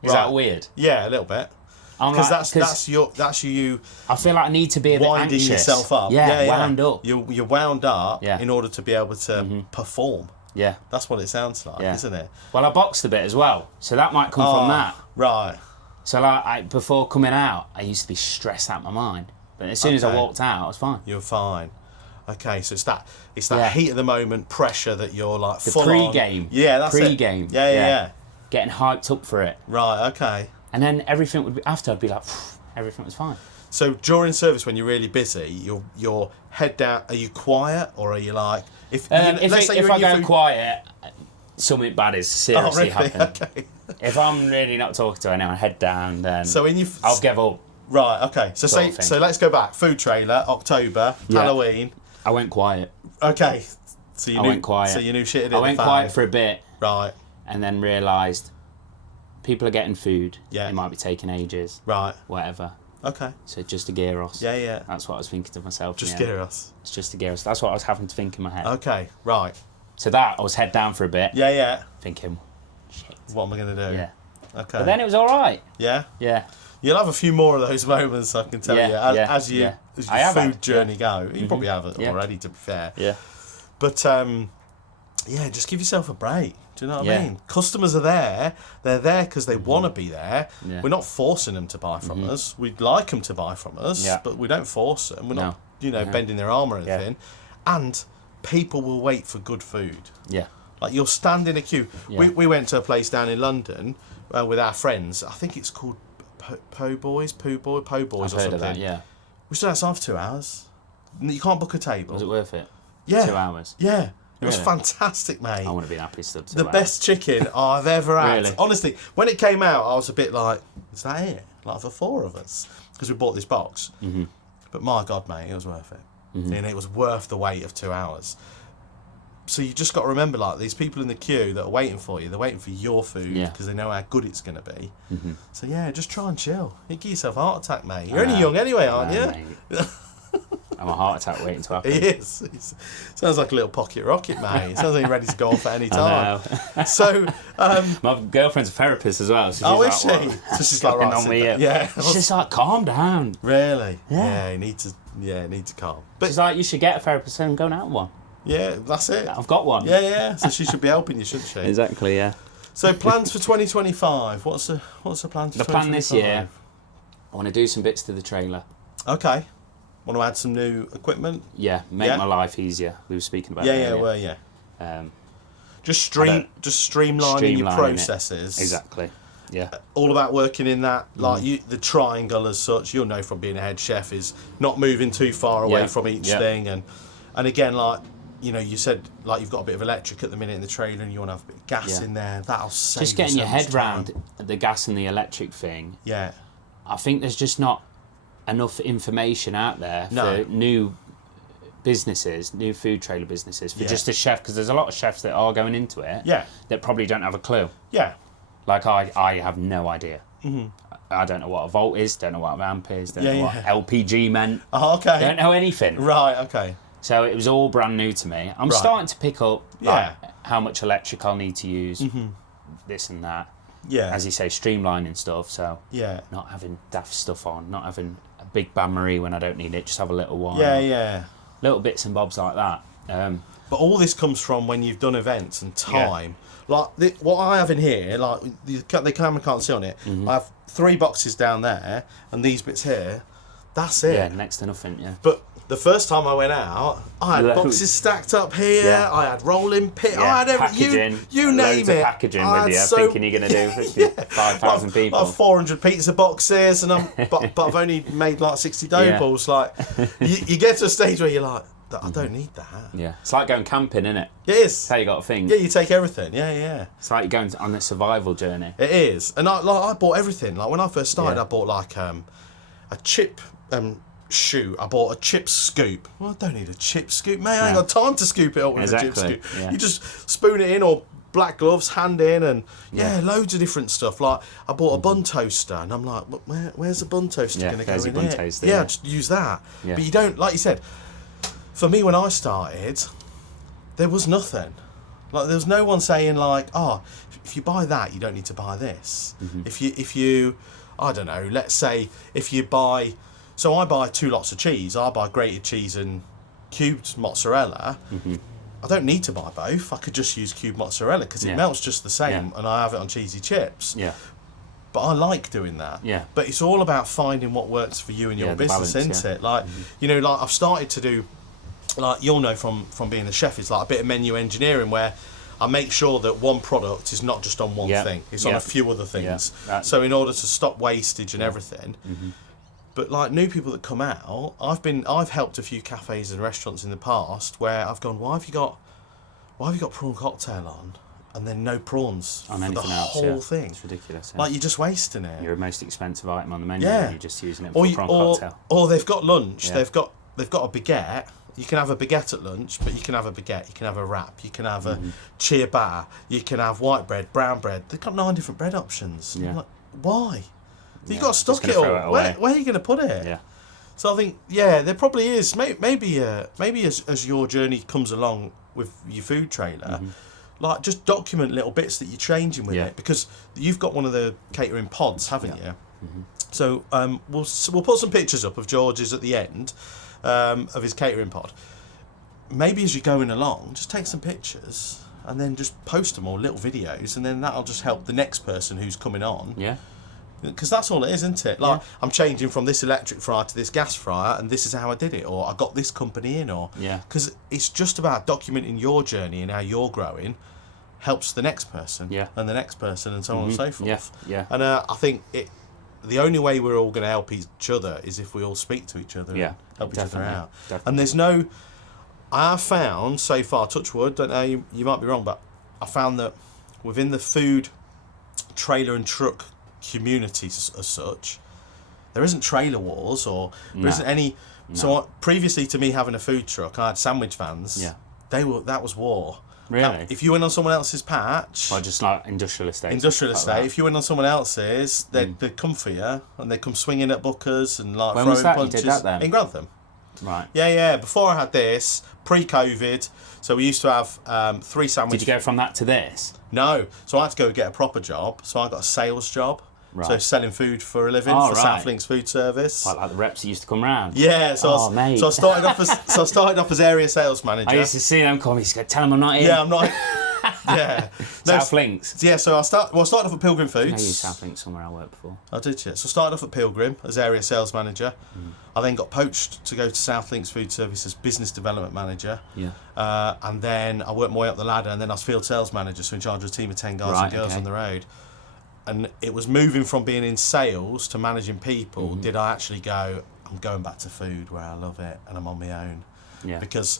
Is that weird? Yeah, a little bit. Because that's you. I feel like I need to be a bit winding anxious. yourself up. Yeah, wound up. You're wound up Yeah. in order to be able to perform. Yeah. That's what it sounds like, isn't it? Well, I boxed a bit as well, so that might come from that. Right. So like, before coming out, I used to be stressed out of my mind. But as soon as I walked out, I was fine. You're fine. Okay, so it's that heat of the moment pressure that you're like full pre-game. on. Yeah, that's pre-game. it. Yeah. Getting hyped up for it. Right, okay. And then everything would be, after I'd be like, everything was fine. So during service, when you're really busy, your head down. Are you quiet or are you like if I go quiet, something bad is seriously happening. Okay. If I'm really not talking to anyone, head down, then I'll give up. Right. Okay. So let's go back. Food trailer, October, Halloween. I went quiet. Okay. So I went quiet. So you knew shit. I went quiet for a bit. Right. And then realised people are getting food. Yeah. It might be taking ages. Right. Whatever. Okay. So just a gyros. Yeah. That's what I was thinking to myself. Just gyros. It's just a gyros. That's what I was having to think in my head. Okay. Right. So that I was head down for a bit. Yeah. Thinking, shit. What am I going to do? Yeah. Okay. But then it was all right. Yeah. Yeah. You'll have a few more of those moments, I can tell you, as your food journey go. You probably have it already, to be fair. Yeah. But just give yourself a break. Do you know what I mean? Customers are there. They're there because they want to be there. Yeah. We're not forcing them to buy from us. We'd like them to buy from us, but we don't force them. We're not, bending their arm or anything. And people will wait for good food. Yeah. Like you'll stand in a queue. Yeah. We went to a place down in London with our friends. I think it's called Po' Boys or I've something. heard of that, yeah. We stood outside for 2 hours. You can't book a table. Was it worth it? Yeah. 2 hours? Yeah. It was Really? fantastic, mate. I want to be happy stood 2 The hours. best chicken I've ever had. Really? Honestly, when it came out, I was a bit like, is that it? Like for 4 of us. Because we bought this box. Mm-hmm. But my God, mate, it was worth it. Mm-hmm. And it was worth the wait of 2 hours. So you just got to remember, like, these people in the queue that are waiting for you, they're waiting for your food because they know how good it's going to be. Mm-hmm. So, just try and chill. You give yourself a heart attack, mate. You're only young anyway, aren't you? I'm a heart attack waiting to happen. He is. Sounds like a little pocket rocket, mate. Sounds like you're ready to go off at any time. So, my girlfriend's a therapist as well. So she's is like, she? what? So she's like, right, on me. Yeah. She's just like, calm down. Really? Yeah. You need to calm. But she's like, you should get a therapist and go out with one. yeah, that's it. I've got one. Yeah. So she should be helping you, shouldn't she? Exactly, yeah. So plans for 2025. What's the plan for 2025? The plan this year, I want to do some bits to the trailer. Okay. Want to add some new equipment? Yeah, make my life easier. We were speaking about that earlier. Just streamlining your processes. Exactly. Yeah. All about working in that, like the triangle as such. You'll know from being a head chef is not moving too far away from each thing, and again, like you said, like you've got a bit of electric at the minute in the trailer, and you want to have a bit of gas in there. That'll save just getting you your so much head time. round the gas and the electric thing. Yeah. I think there's just not enough information out there for new businesses, new food trailer businesses, for just a chef, because there's a lot of chefs that are going into it that probably don't have a clue. Yeah. Like I have no idea. Mm-hmm. I don't know what a volt is, don't know what a amp is, don't know what LPG meant. Oh, okay. Don't know anything. Right, okay. So it was all brand new to me. I'm starting to pick up how much electric I'll need to use, this and that. Yeah. As you say, streamlining stuff, so not having daft stuff on, not having a big bain-marie when I don't need it, just have a little one. Yeah. Little bits and bobs like that. But all this comes from when you've done events and time. Like what I have in here, like the camera can't see on it. I have 3 boxes down there and these bits here. That's it. Yeah, next to nothing. Yeah. But the first time I went out, I had boxes stacked up here. Yeah. I had rolling pit. I had everything. You name loads it. Of packaging with you. Thinking you're going to do 5,000 people. I have 400 pizza boxes, and but I've only made like 60 dough balls. Like you get to a stage where you're like, I don't need that. Yeah, it's like going camping, isn't it? It is. That's how you got to think. Yeah, you take everything. Yeah. It's like you're going on a survival journey. It is, and I bought everything. Like when I first started, I bought like a chip shoot, I bought a chip scoop. Well, I don't need a chip scoop, mate. I ain't got time to scoop it up with a chip scoop. Yeah. You just spoon it in, or black gloves, hand in, and loads of different stuff. Like, I bought a bun toaster, and I'm like, where's the bun toaster going to go in bun here? toaster, yeah, just use that. Yeah. But you don't, like you said, for me when I started, there was nothing. Like, there was no one saying like, oh, if you buy that, you don't need to buy this. If you, I don't know, let's say if you buy. So I buy 2 lots of cheese. I buy grated cheese and cubed mozzarella. I don't need to buy both. I could just use cubed mozzarella because it melts just the same, and I have it on cheesy chips. Yeah. But I like doing that. Yeah. But it's all about finding what works for you and your business, isn't it? Like, you know, like I've started to do, like you'll know from being a chef, it's like a bit of menu engineering where I make sure that one product is not just on one thing. It's on a few other things. Yeah. So in order to stop wastage and everything. But like new people that come out, I've helped a few cafes and restaurants in the past where I've gone, why have you got prawn cocktail on and then no prawns on for the whole thing? It's ridiculous. Like, you're just wasting it. You're a most expensive item on the menu and you're just using it for prawn cocktail. Or they've got lunch, they've got a baguette. You can have a baguette at lunch, but you can have a baguette, you can have a wrap, you can have a ciabatta, you can have white bread, brown bread. They've got 9 different bread options. Yeah. Like, why? You've got to stock it all. Where are you going to put it? Yeah. So I think, there probably is. Maybe as your journey comes along with your food trailer, like, just document little bits that you're changing with it, because you've got one of the catering pods, haven't you? So we'll put some pictures up of George's at the end of his catering pod. Maybe as you're going along, just take some pictures and then just post them, or little videos, and then that'll just help the next person who's coming on. Yeah. Because that's all it is, isn't it? Like, I'm changing from this electric fryer to this gas fryer, and this is how I did it, or I got this company in, or... Yeah. Because it's just about documenting your journey and how you're growing helps the next person, and the next person, and so on and so forth. Yeah. And I think the only way we're all going to help each other is if we all speak to each other and help each other out. Definitely. And there's no... I've found, so far, touch wood, don't know, you might be wrong, but I found that within the food trailer and truck communities as such, there isn't trailer wars, or there isn't any. So previously to me having a food truck, I had sandwich vans. Yeah, that was war. Really? If you went on someone else's patch, or just like industrial estate. If you went on someone else's, they'd come for you, and they'd come swinging at buckers and like when throwing was that? punches. You did that then? In Grantham. Right. Yeah. Before I had this, pre-COVID, so we used to have 3 sandwiches. Did you go from that to this? No. So I had to go get a proper job. So I got a sales job. Right. So selling food for a living for South Links Food Service. Like the reps that used to come round. Yeah, so I started off as area sales manager. I used to see them come. Tell them I'm not in. Yeah, I'm not. Yeah. South Links. Yeah, so I started off at Pilgrim Foods. I used South Links somewhere I worked before. I did, yeah. So I started off at Pilgrim as area sales manager. I then got poached to go to South Links Food Service as business development manager. Yeah. And then I worked my way up the ladder, and then I was field sales manager, so in charge of a team of 10 guys and girls on the road. And it was moving from being in sales to managing people. Did I actually go, I'm going back to food where I love it and I'm on my own? Yeah. Because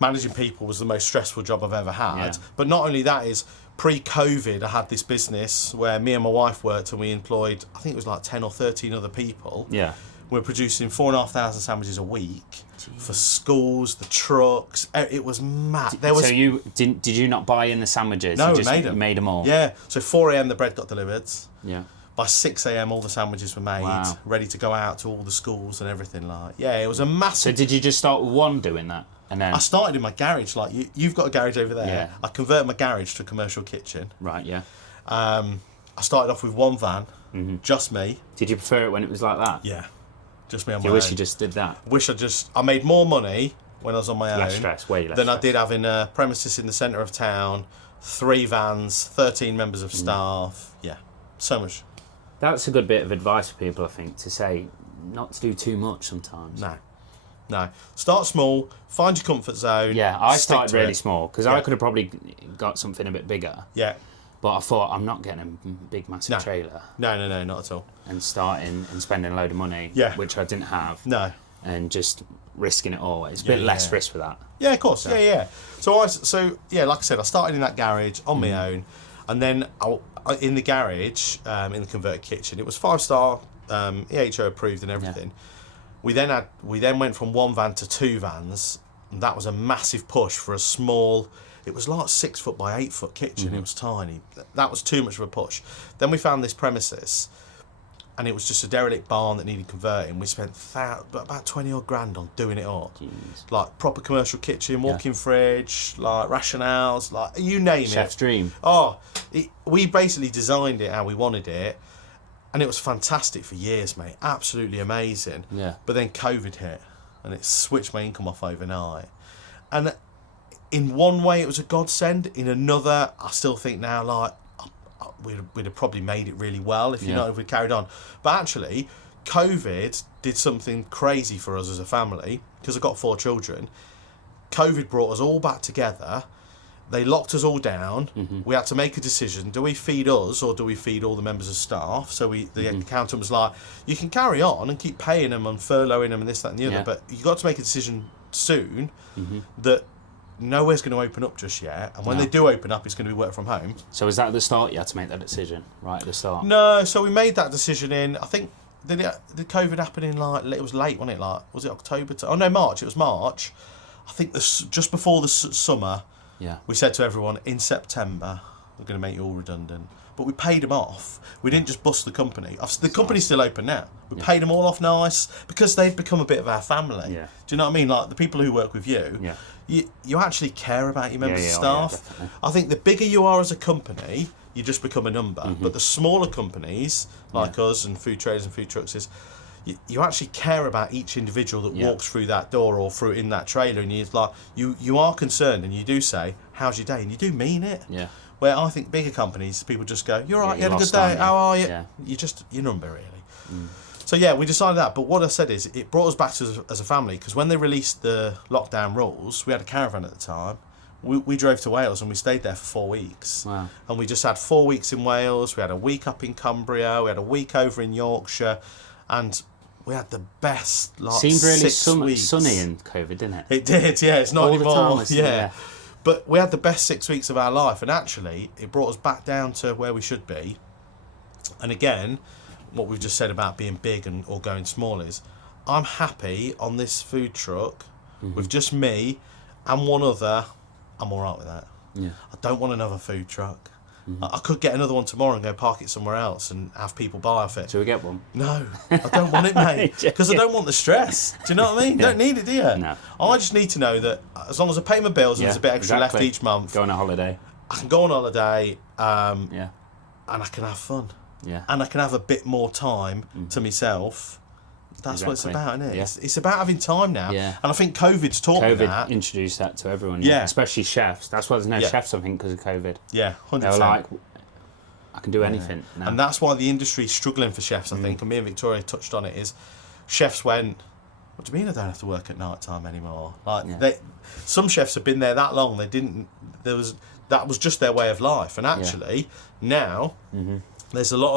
managing people was the most stressful job I've ever had. Yeah. But not only that, is pre-COVID, I had this business where me and my wife worked, and we employed, I think it was like 10 or 13 other people. Yeah. We're producing 4,500 sandwiches a week for schools, the trucks. It was mad. So you did you not buy in the sandwiches? No, we made them. You made them all. Yeah. So 4 a.m. the bread got delivered. Yeah. By 6 a.m. all the sandwiches were made, ready to go out to all the schools and everything. Like, yeah, it was a massive. So did you just start with one doing that, and then? I started in my garage. Like you've got a garage over there. Yeah. I converted my garage to a commercial kitchen. Right. Yeah. I started off with 1 van, just me. Did you prefer it when it was like that? Yeah. Just me on my own. You wish you just did that? I made more money when I was on my own. Less stress, way less than stress. I did having a premises in the centre of town, 3 vans, 13 members of staff. Yeah, so much. That's a good bit of advice for people, I think, to say not to do too much sometimes. No. Start small, find your comfort zone. Yeah, I started really small, because I could have probably got something a bit bigger. Yeah. But I thought, I'm not getting a big, massive trailer. No, not at all. And starting and spending a load of money, which I didn't have. No. And just risking it all. It's a bit less risk for that. Yeah, of course. So. Yeah. So like I said, I started in that garage on my own, and then in the garage, in the converted kitchen, it was 5-star, EHO approved and everything. We then went from 1 van to 2 vans, and that was a massive push for a small. It was like 6 foot by 8 foot kitchen. It was tiny. That was too much of a push. Then we found this premises, and it was just a derelict barn that needed converting. We spent about 20 odd grand on doing it all. Jeez. Like proper commercial kitchen, walk-in fridge, like rationales, like you name it. Chef's dream. We basically designed it how we wanted it, and it was fantastic for years, mate. Absolutely amazing. Yeah. But then COVID hit, and it switched my income off overnight. And in one way, it was a godsend. In another, I still think now, like, we'd have probably made it really well if we'd carried on. But actually, COVID did something crazy for us as a family, because I've got 4 children. COVID brought us all back together. They locked us all down. We had to make a decision. Do we feed us or do we feed all the members of staff? So the accountant was like, you can carry on and keep paying them and furloughing them and this, that and the other, but you've got to make a decision soon that nowhere's going to open up just yet, and when they do open up, it's going to be work from home. So was that at the start you had to make that decision, right at the start? No, so we made that decision in, I think, did COVID happen in, like, it was late, wasn't it? Like, was it October? March. It was March. I think just before the summer, we said to everyone, in September, we're going to make you all redundant. But we paid them off. We didn't just bust the company. The company's still open now. We paid them all off nice, because they've become a bit of our family. Yeah. Do you know what I mean? Like, the people who work with you, you actually care about your members of staff. I think the bigger you are as a company, you just become a number. But the smaller companies, like us and food traders and food trucks, you actually care about each individual that walks through that door or through in that trailer, and you are concerned, and you do say, how's your day? And you do mean it. Yeah. Where I think bigger companies, people just go, you're right, you had a good day, how are you? Yeah. Your number, really. So we decided that. But what I said is, it brought us back to as a family, because when they released the lockdown rules, we had a caravan at the time. We drove to Wales and we stayed there for 4 weeks. Wow. And we just had 4 weeks in Wales. We had a week up in Cumbria. We had a week over in Yorkshire, and we had the best. Seemed really 6 weeks. Sunny in COVID, didn't it? It did, yeah. It's not all anymore. The time, But we had the best 6 weeks of our life, and actually, it brought us back down to where we should be. And again, what we've just said about being big or going small is, I'm happy on this food truck with just me and one other. I'm all right with that. Yeah. I don't want another food truck. I could get another one tomorrow and go park it somewhere else and have people buy off it. Shall we get one? No, I don't want it, mate. Because I don't want the stress. Do you know what I mean? You don't need it, do you? No. I just need to know that as long as I pay my bills and there's a bit extra left each month. Go on a holiday. I can go on holiday and I can have fun. Yeah. And I can have a bit more time to myself. That's what it's about, isn't it? Yeah. It's about having time now. Yeah. And I think COVID's taught me that. COVID introduced that to everyone. Yeah. Especially chefs. That's why there's no chefs, I think, because of COVID. Yeah, 100%. They were like, I can do anything now. And that's why the industry's struggling for chefs, I think. And me and Victoria touched on it, is chefs went, what do you mean I don't have to work at night time anymore? Like, some chefs have been there that long, that was just their way of life. And actually, now, there's a lot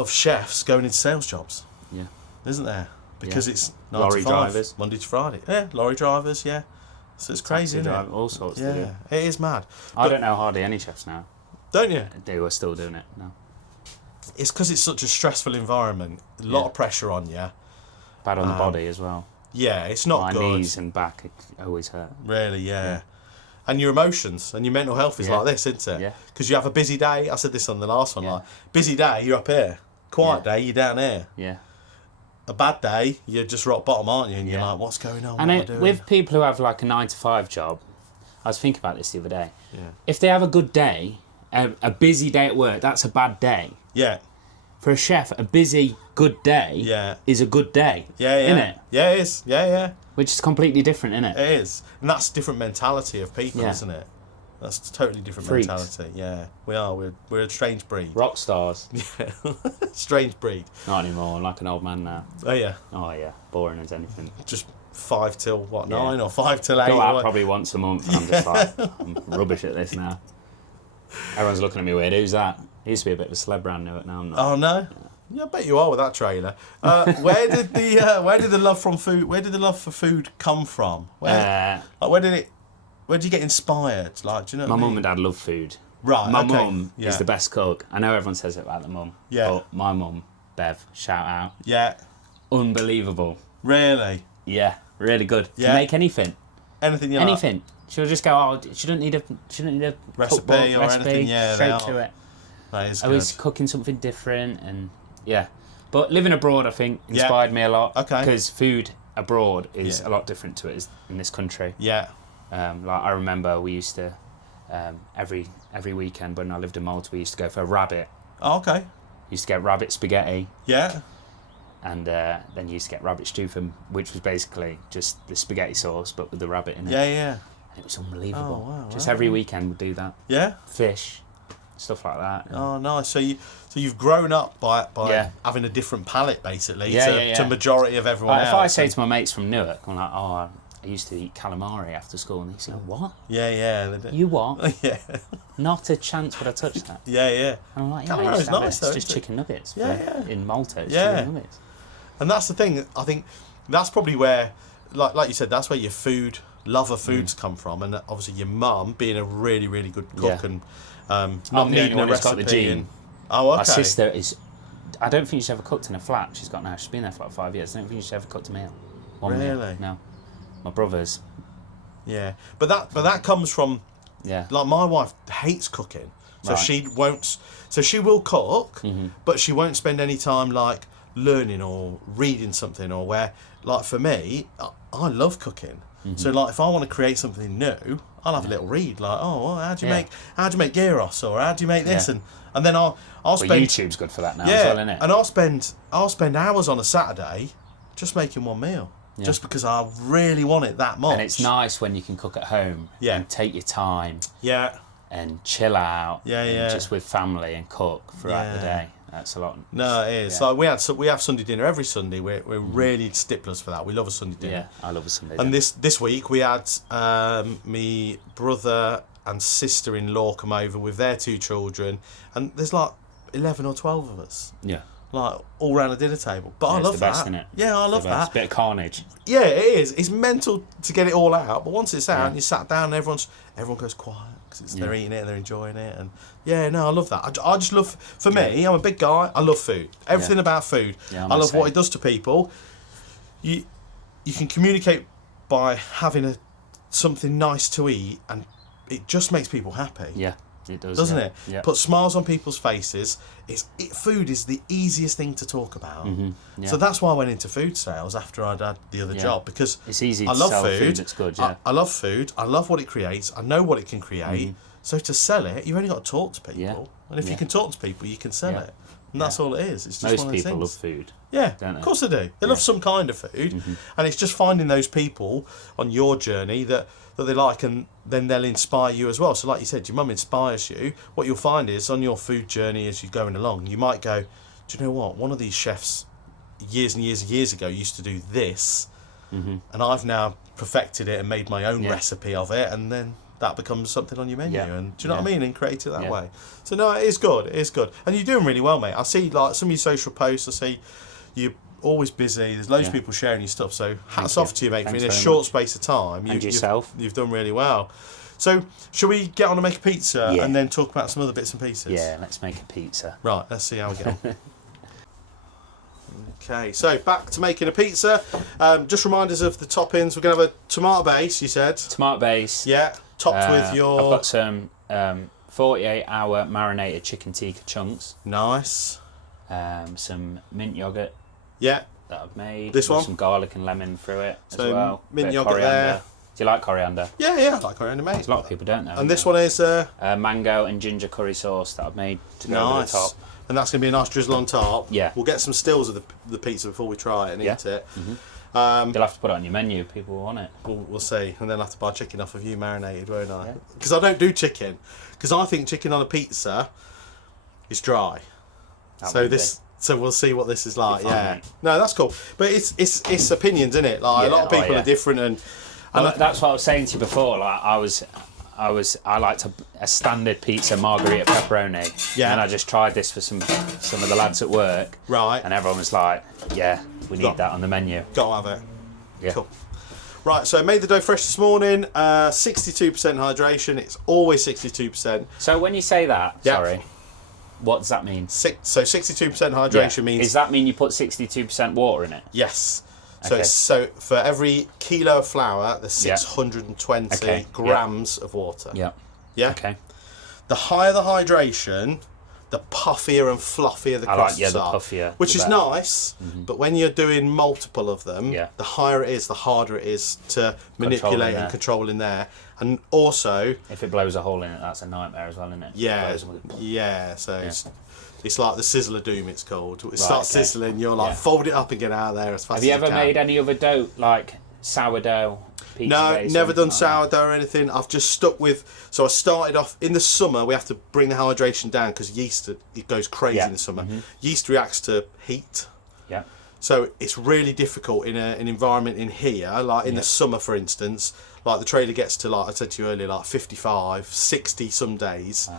of chefs going into sales jobs. Yeah. Isn't there? Because it's 9 lorry to 5, drivers. Monday to Friday. Yeah, lorry drivers, yeah. So it's crazy, isn't it? All sorts to do. It is mad. I don't know hardly any chefs now. Don't you? They were still doing it, no. It's because it's such a stressful environment. A lot of pressure on you. Bad on the body as well. Yeah, it's not good. My knees and back always hurt. Really, yeah. And your emotions and your mental health is like this, isn't it? Yeah. Because you have a busy day. I said this on the last one. Like, busy day, you're up here. Quiet day, you're down here. Yeah. A bad day, you're just rock bottom, aren't you? And you're like, what's going on? And with people who have like a 9 to 5 job, I was thinking about this the other day. Yeah. If they have a good day, a busy day at work, that's a bad day. Yeah. For a chef, a busy, good day is a good day. Yeah, yeah. Isn't it? Yeah, it is. Yeah, yeah. Which is completely different, isn't it? It is. And that's a different mentality of people, isn't it? That's a totally different mentality. Yeah, we are. We're a strange breed. Rock stars. Yeah, strange breed. Not anymore. I'm like an old man now. Oh yeah. Oh yeah. Boring as anything. Just 5 till 9 or 5 till 8. Go out probably once a month. And I'm just like, I'm rubbish at this now. Everyone's looking at me weird. Who's that? He used to be a bit of a celeb brand new. Now I'm not. Oh no. Yeah, I bet you are with that trailer. Where did the love for food come from? Where did you get inspired? Like, do you know? My mum and dad love food. Right. My mum is the best cook. I know everyone says it about the mum. Yeah. But my mum Bev, shout out. Yeah. Unbelievable. Really? Yeah, really good. Yeah. Can make anything. Anything you Anything. like? She'll just go, oh, she don't need a Recipe cookbook, or anything. Yeah, straight to it. That is Always good. cooking something different, and yeah. But living abroad, I think, inspired me a lot. Okay. Because food abroad is a lot different to it in this country. Yeah. Like I remember we used to every weekend when I lived in Malta, we used to go for a rabbit. Oh, okay. Used to get rabbit spaghetti. Yeah. And then you used to get rabbit stew, which was basically just the spaghetti sauce, but with the rabbit in it. Yeah, yeah. And it was unbelievable. Oh, wow, Just wow. every weekend we'd do that. Yeah. Fish, stuff like that. Oh, nice. So you've grown up by having a different palate, basically, to majority of everyone Like, else. if I say to my mates from Newark, I'm like, oh, I used to eat calamari after school, and they say, what? Yeah, yeah. They do. You what? Yeah. Not a chance would I touch that. Yeah, yeah. And I'm like, yeah, Calamari's nice, though, it's just isn't it? chicken nuggets. Yeah, In Malta, it's Yeah. chicken nuggets. And that's the thing. I think that's probably where, like you said, that's where your love of foods come from. And obviously your mum being a really, really good cook and not I'm the needing only a one who's got recipe. the gene. And, oh, okay. My sister is... I don't think she's ever cooked in a flat. She's been there for like 5 years. I don't think she's ever cooked a meal. One meal. Really? No. My brother's... Yeah, but that comes from Yeah. like my wife hates cooking, so Right. she won't. So she will cook, but she won't spend any time like learning or reading something or where. Like for me, I love cooking. So like if I want to create something new, I'll have a little read. Like, oh, well, how do you make gyros, or how do you make this, Yeah. and then I'll spend. YouTube's good for that now as well, isn't it? And I'll spend hours on a Saturday just making one meal. Yeah. Just because I really want it that much. And it's nice when you can cook at home and take your time Yeah. and chill out Yeah, and yeah. just with family and cook throughout the Yeah. day. That's a lot. No, it is. Yeah. Like we have Sunday dinner every Sunday. We're really sticklers for that. We love a Sunday dinner. Yeah, I love a Sunday And dinner. this week we had me brother and sister-in-law come over with their 2 children, and there's like 11 or 12 of us. Yeah. Like all round a dinner table. But I It's love the that. best, innit? Yeah, I love It's that. a bit of carnage. Yeah, it is. It's mental to get it all out, but once it's out Yeah. and you sat down, and everyone goes quiet because they're eating it and they're enjoying it, and yeah, no, I love that. I just love. For me, I'm a big guy. I love food. Everything about food. Yeah, I love what it does to people. You can communicate by having something nice to eat, and it just makes people happy. Yeah, it does. Doesn't yeah. it? Yeah. Put smiles on people's faces. Food is the easiest thing to talk about. Yeah. So that's why I went into food sales after I'd had the other job, because It's easy I to love sell food. food that's good, yeah. I love food. I love what it creates. I know what it can create. So to sell it, you've only got to talk to people. Yeah. And if you Yeah. can talk to people, you can sell Yeah. it. And that's all it is. It's just Most one of those people love things. food. Yeah, don't they? of course they do. They love some kind of food, and it's just finding those people on your journey that they like, and then they'll inspire you as well. So like you said, your mum inspires you. What you'll find is on your food journey as you're going along, you might go, do you know what? One of these chefs years and years and years ago used to do this, and I've now perfected it and made my own recipe of it, and then that becomes something on your menu. Yeah. And do you know what I mean? And create it that Yeah. way. So no, it is good. It is good. And you're doing really well, mate. I see like some of your social posts. I see you're always busy. There's loads of Yeah. people sharing your stuff. So hats you. off to you, mate. Thanks In a very short much. space of time, And yourself. You've done really well. So shall we get on and make a pizza Yeah. and then talk about some other bits and pieces? Yeah, let's make a pizza. Right. Let's see how we get on. Okay, so back to making a pizza. Just reminders of the toppings. We're going to have a tomato base, you said. Tomato base. Yeah, topped with your... I've got some 48-hour marinated chicken tikka chunks. Nice. Some mint yogurt Yeah. that I've made. This with one? Some garlic and lemon through it So as well. mint Bit of yogurt coriander. there. Do you like coriander? Yeah, I like coriander, mate. A lot of people don't know. And this one is... mango and ginger curry sauce that I've made to go over the nice. top. And that's going to be a nice drizzle on top. Yeah. We'll get some stills of the pizza before we try it and Yeah. eat it. You'll have to put it on your menu. People will want it. We'll see. And then I'll have to buy chicken off of you marinated, won't I? Because I don't do chicken. Because I think chicken on a pizza is dry. So we'll see what this is like. fine, Yeah. mate. No, that's cool. But it's opinions, isn't it? Like a lot of Yeah, people yeah. are different, and That's what I was saying to you before. Like I liked a standard pizza margherita pepperoni. Yeah. And I just tried this for some of the lads at work. Right. And everyone was like, "Yeah, we need Got- that on the menu." gotta have it. Yeah. Cool. Right, so I made the dough fresh this morning. 62% hydration. It's always 62%. So when you say that, Yeah. sorry, What does that mean? So 62% hydration means... Does that mean you put 62% water in it? Yes. So, Okay. so for every kilo of flour, there's 620 grams of water. Yeah. Yeah? Okay. The higher the hydration, the puffier and fluffier the crusts the are. puffier, which the is better. nice, but when you're doing multiple of them, the higher it is, the harder it is to manipulate and control in there. And also... If it blows a hole in it, that's a nightmare as well, isn't it? Yeah, so it's like the sizzle of doom, it's called. It starts sizzling, you're like, fold it up and get out of there as fast as you can. Have you ever made any other dough, like sourdough, pizza No, base, never done like that? sourdough or anything. I've just stuck with... So I started off... In the summer, we have to bring the hydration down because yeast, it goes crazy in the summer. Yeast reacts to heat. Yeah. So it's really difficult in an environment in here, like in the summer, for instance. Like the trailer gets to, like I said to you earlier, like 55, 60 some days,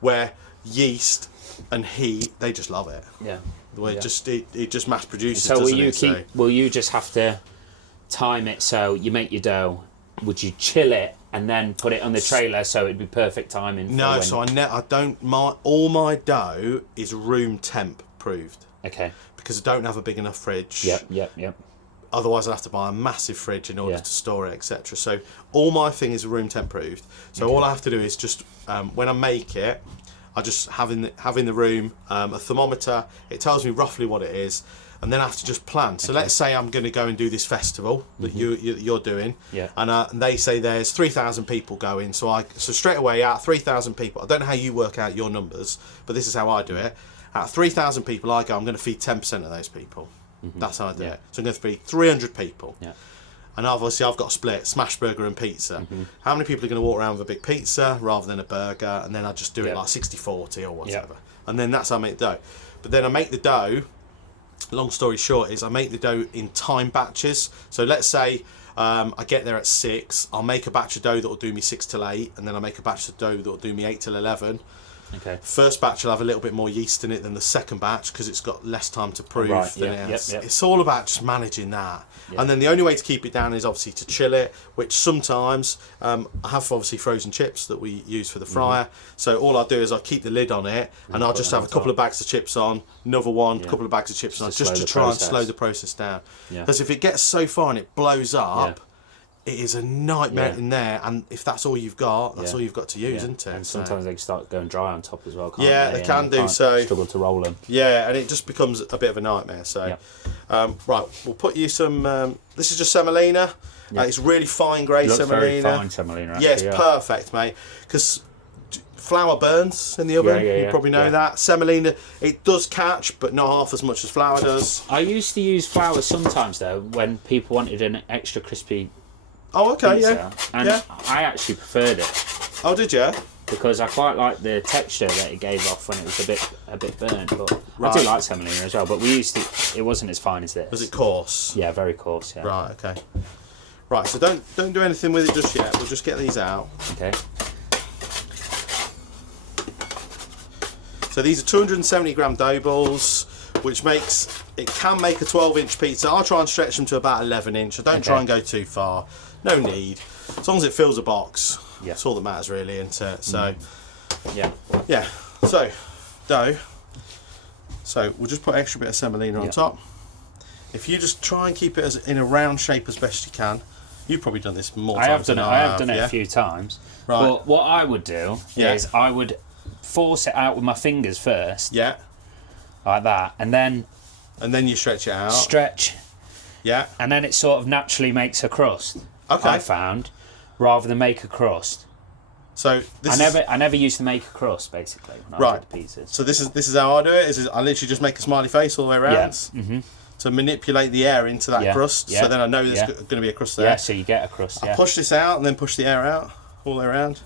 where yeast and heat, they just love it. Yeah. Where it just mass produces. So doesn't will you just have to time it so you make your dough? Would you chill it and then put it on the trailer so it'd be perfect timing? No, so I don't. All my dough is room temp proved. Okay. Because I don't have a big enough fridge. Yep. Otherwise, I'd have to buy a massive fridge in order to store it, etc. So all my thing is room temp proved. So all I have to do is just when I make it, I just have in the room a thermometer. It tells me roughly what it is, and then I have to just plan. So let's say I'm going to go and do this festival that you're doing, and they say there's 3,000 people going. So straight away out 3,000 people. I don't know how you work out your numbers, but this is how I do it. Out of 3,000 people, I go, I'm going to feed 10% of those people. That's how I do it. So I'm going to feed 300 people. Yeah. And obviously I've got a split, smash burger and pizza. How many people are going to walk around with a big pizza rather than a burger? And then I just do it like 60-40 or whatever. And then that's how I make the dough. But then I make the dough, long story short, is I make the dough in time batches. So let's say I get there at 6, I'll make a batch of dough that will do me 6 till 8, and then I make a batch of dough that will do me 8 till 11. Okay. First batch will have a little bit more yeast in it than the second batch because it's got less time to prove than it has. It's all about just managing that. And then the only way to keep it down is obviously to chill it, which sometimes I have obviously frozen chips that we use for the fryer. So all I do is I keep the lid on it and I'll just have a couple of bags of chips on, another one, a couple of bags of chips on, just to try and slow the process down. Because if it gets so far and it blows up, it is a nightmare in there, and if that's all you've got, that's all you've got to use, isn't it? And sometimes they start going dry on top as well, can't they? Yeah, they can do, so... struggle to roll them. Yeah, and it just becomes a bit of a nightmare, so... right, we'll put you some... this is just semolina. It's really fine grey semolina. Very fine semolina, actually, yeah, it's perfect, mate, because flour burns in the oven, you probably know that. Semolina, it does catch, but not half as much as flour does. I used to use flour sometimes, though, when people wanted an extra crispy... Oh, okay, pizza, and I actually preferred it. Oh, did you? Because I quite like the texture that it gave off when it was a bit burnt. But I do like semolina as well. But we used to. It wasn't as fine as this. Was it coarse? Yeah, very coarse. Yeah. Right. Okay. Right. So don't do anything with it just yet. We'll just get these out. Okay. So these are 270 gram dough balls, which it can make a 12-inch pizza. I'll try and stretch them to about 11-inch. I don't try and go too far. No need. As long as it fills a box, that's all that matters really, isn't it? So, yeah. So, dough. So we'll just put an extra bit of semolina on top. If you just try and keep it in a round shape as best you can. You've probably done this more times than I have. I have done it a few times. Right. But what I would do is I would force it out with my fingers first. Yeah. Like that, and then you stretch it out. Stretch. Yeah. And then it sort of naturally makes a crust. Okay. I found, rather than make a crust. So I never used to make a crust basically when I did the pizzas. So this is how I do it. Is I literally just make a smiley face all the way around to manipulate the air into that crust. So then I know there's going to be a crust there. Yeah. So you get a crust. I push this out and then push the air out all the way around.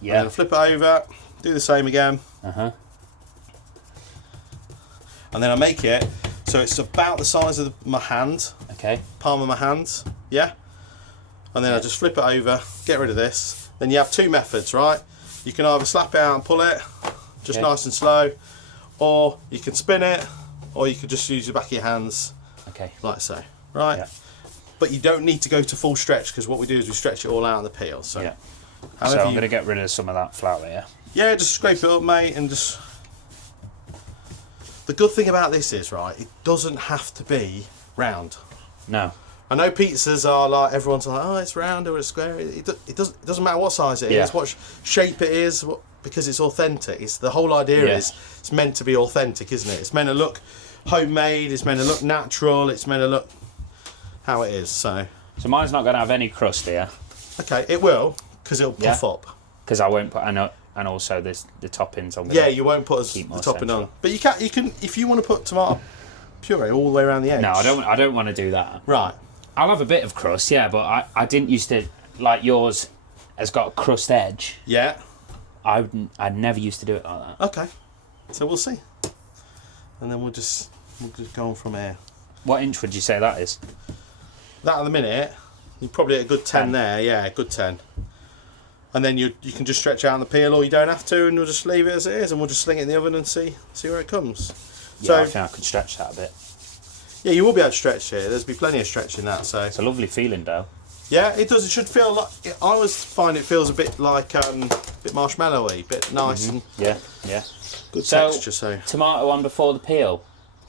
Yeah. And then flip it over. Do the same again. And then I make it so it's about the size of my hand. Okay. Palm of my hand. Yeah. And then I just flip it over, get rid of this. Then you have two methods, right? You can either slap it out and pull it, just nice and slow, or you can spin it, or you could just use the back of your hands, like so, right? Yeah. But you don't need to go to full stretch because what we do is we stretch it all out on the peel. So, so I'm going to get rid of some of that flour, yeah? Yeah, just scrape it up, mate, and just The good thing about this is, right, it doesn't have to be round. No. I know pizzas are like, everyone's like, oh, it's round or it's square. It doesn't matter what size it is, what shape it is, because it's authentic. It's the whole idea is it's meant to be authentic, isn't it? It's meant to look homemade. It's meant to look natural. It's meant to look how it is. So mine's not going to have any crust here. Okay, it will, because it'll puff up. Because I won't put, and also there's the toppings on. Yeah, you won't put the topping on, but you can if you want to put tomato puree all the way around the edge. No, I don't want to do that. Right. I'll have a bit of crust, but I didn't used to, like yours has got a crust edge. Yeah. I never used to do it like that. Okay, so we'll see, and then we'll just go on from here. What inch would you say that is? That at the minute, you're probably at a good 10 there. Yeah, a good 10. And then you can just stretch out on the peel, or you don't have to, and we'll just leave it as it is, and we'll just sling it in the oven and see where it comes. Yeah, so, I think I could stretch that a bit. Yeah, you will be able to stretch here. There's be plenty of stretch in that. So it's a lovely feeling, though. Yeah, it does. It should feel like. I always find it feels a bit like a bit marshmallowy, bit nice and yeah. Good texture. So tomato on before the peel.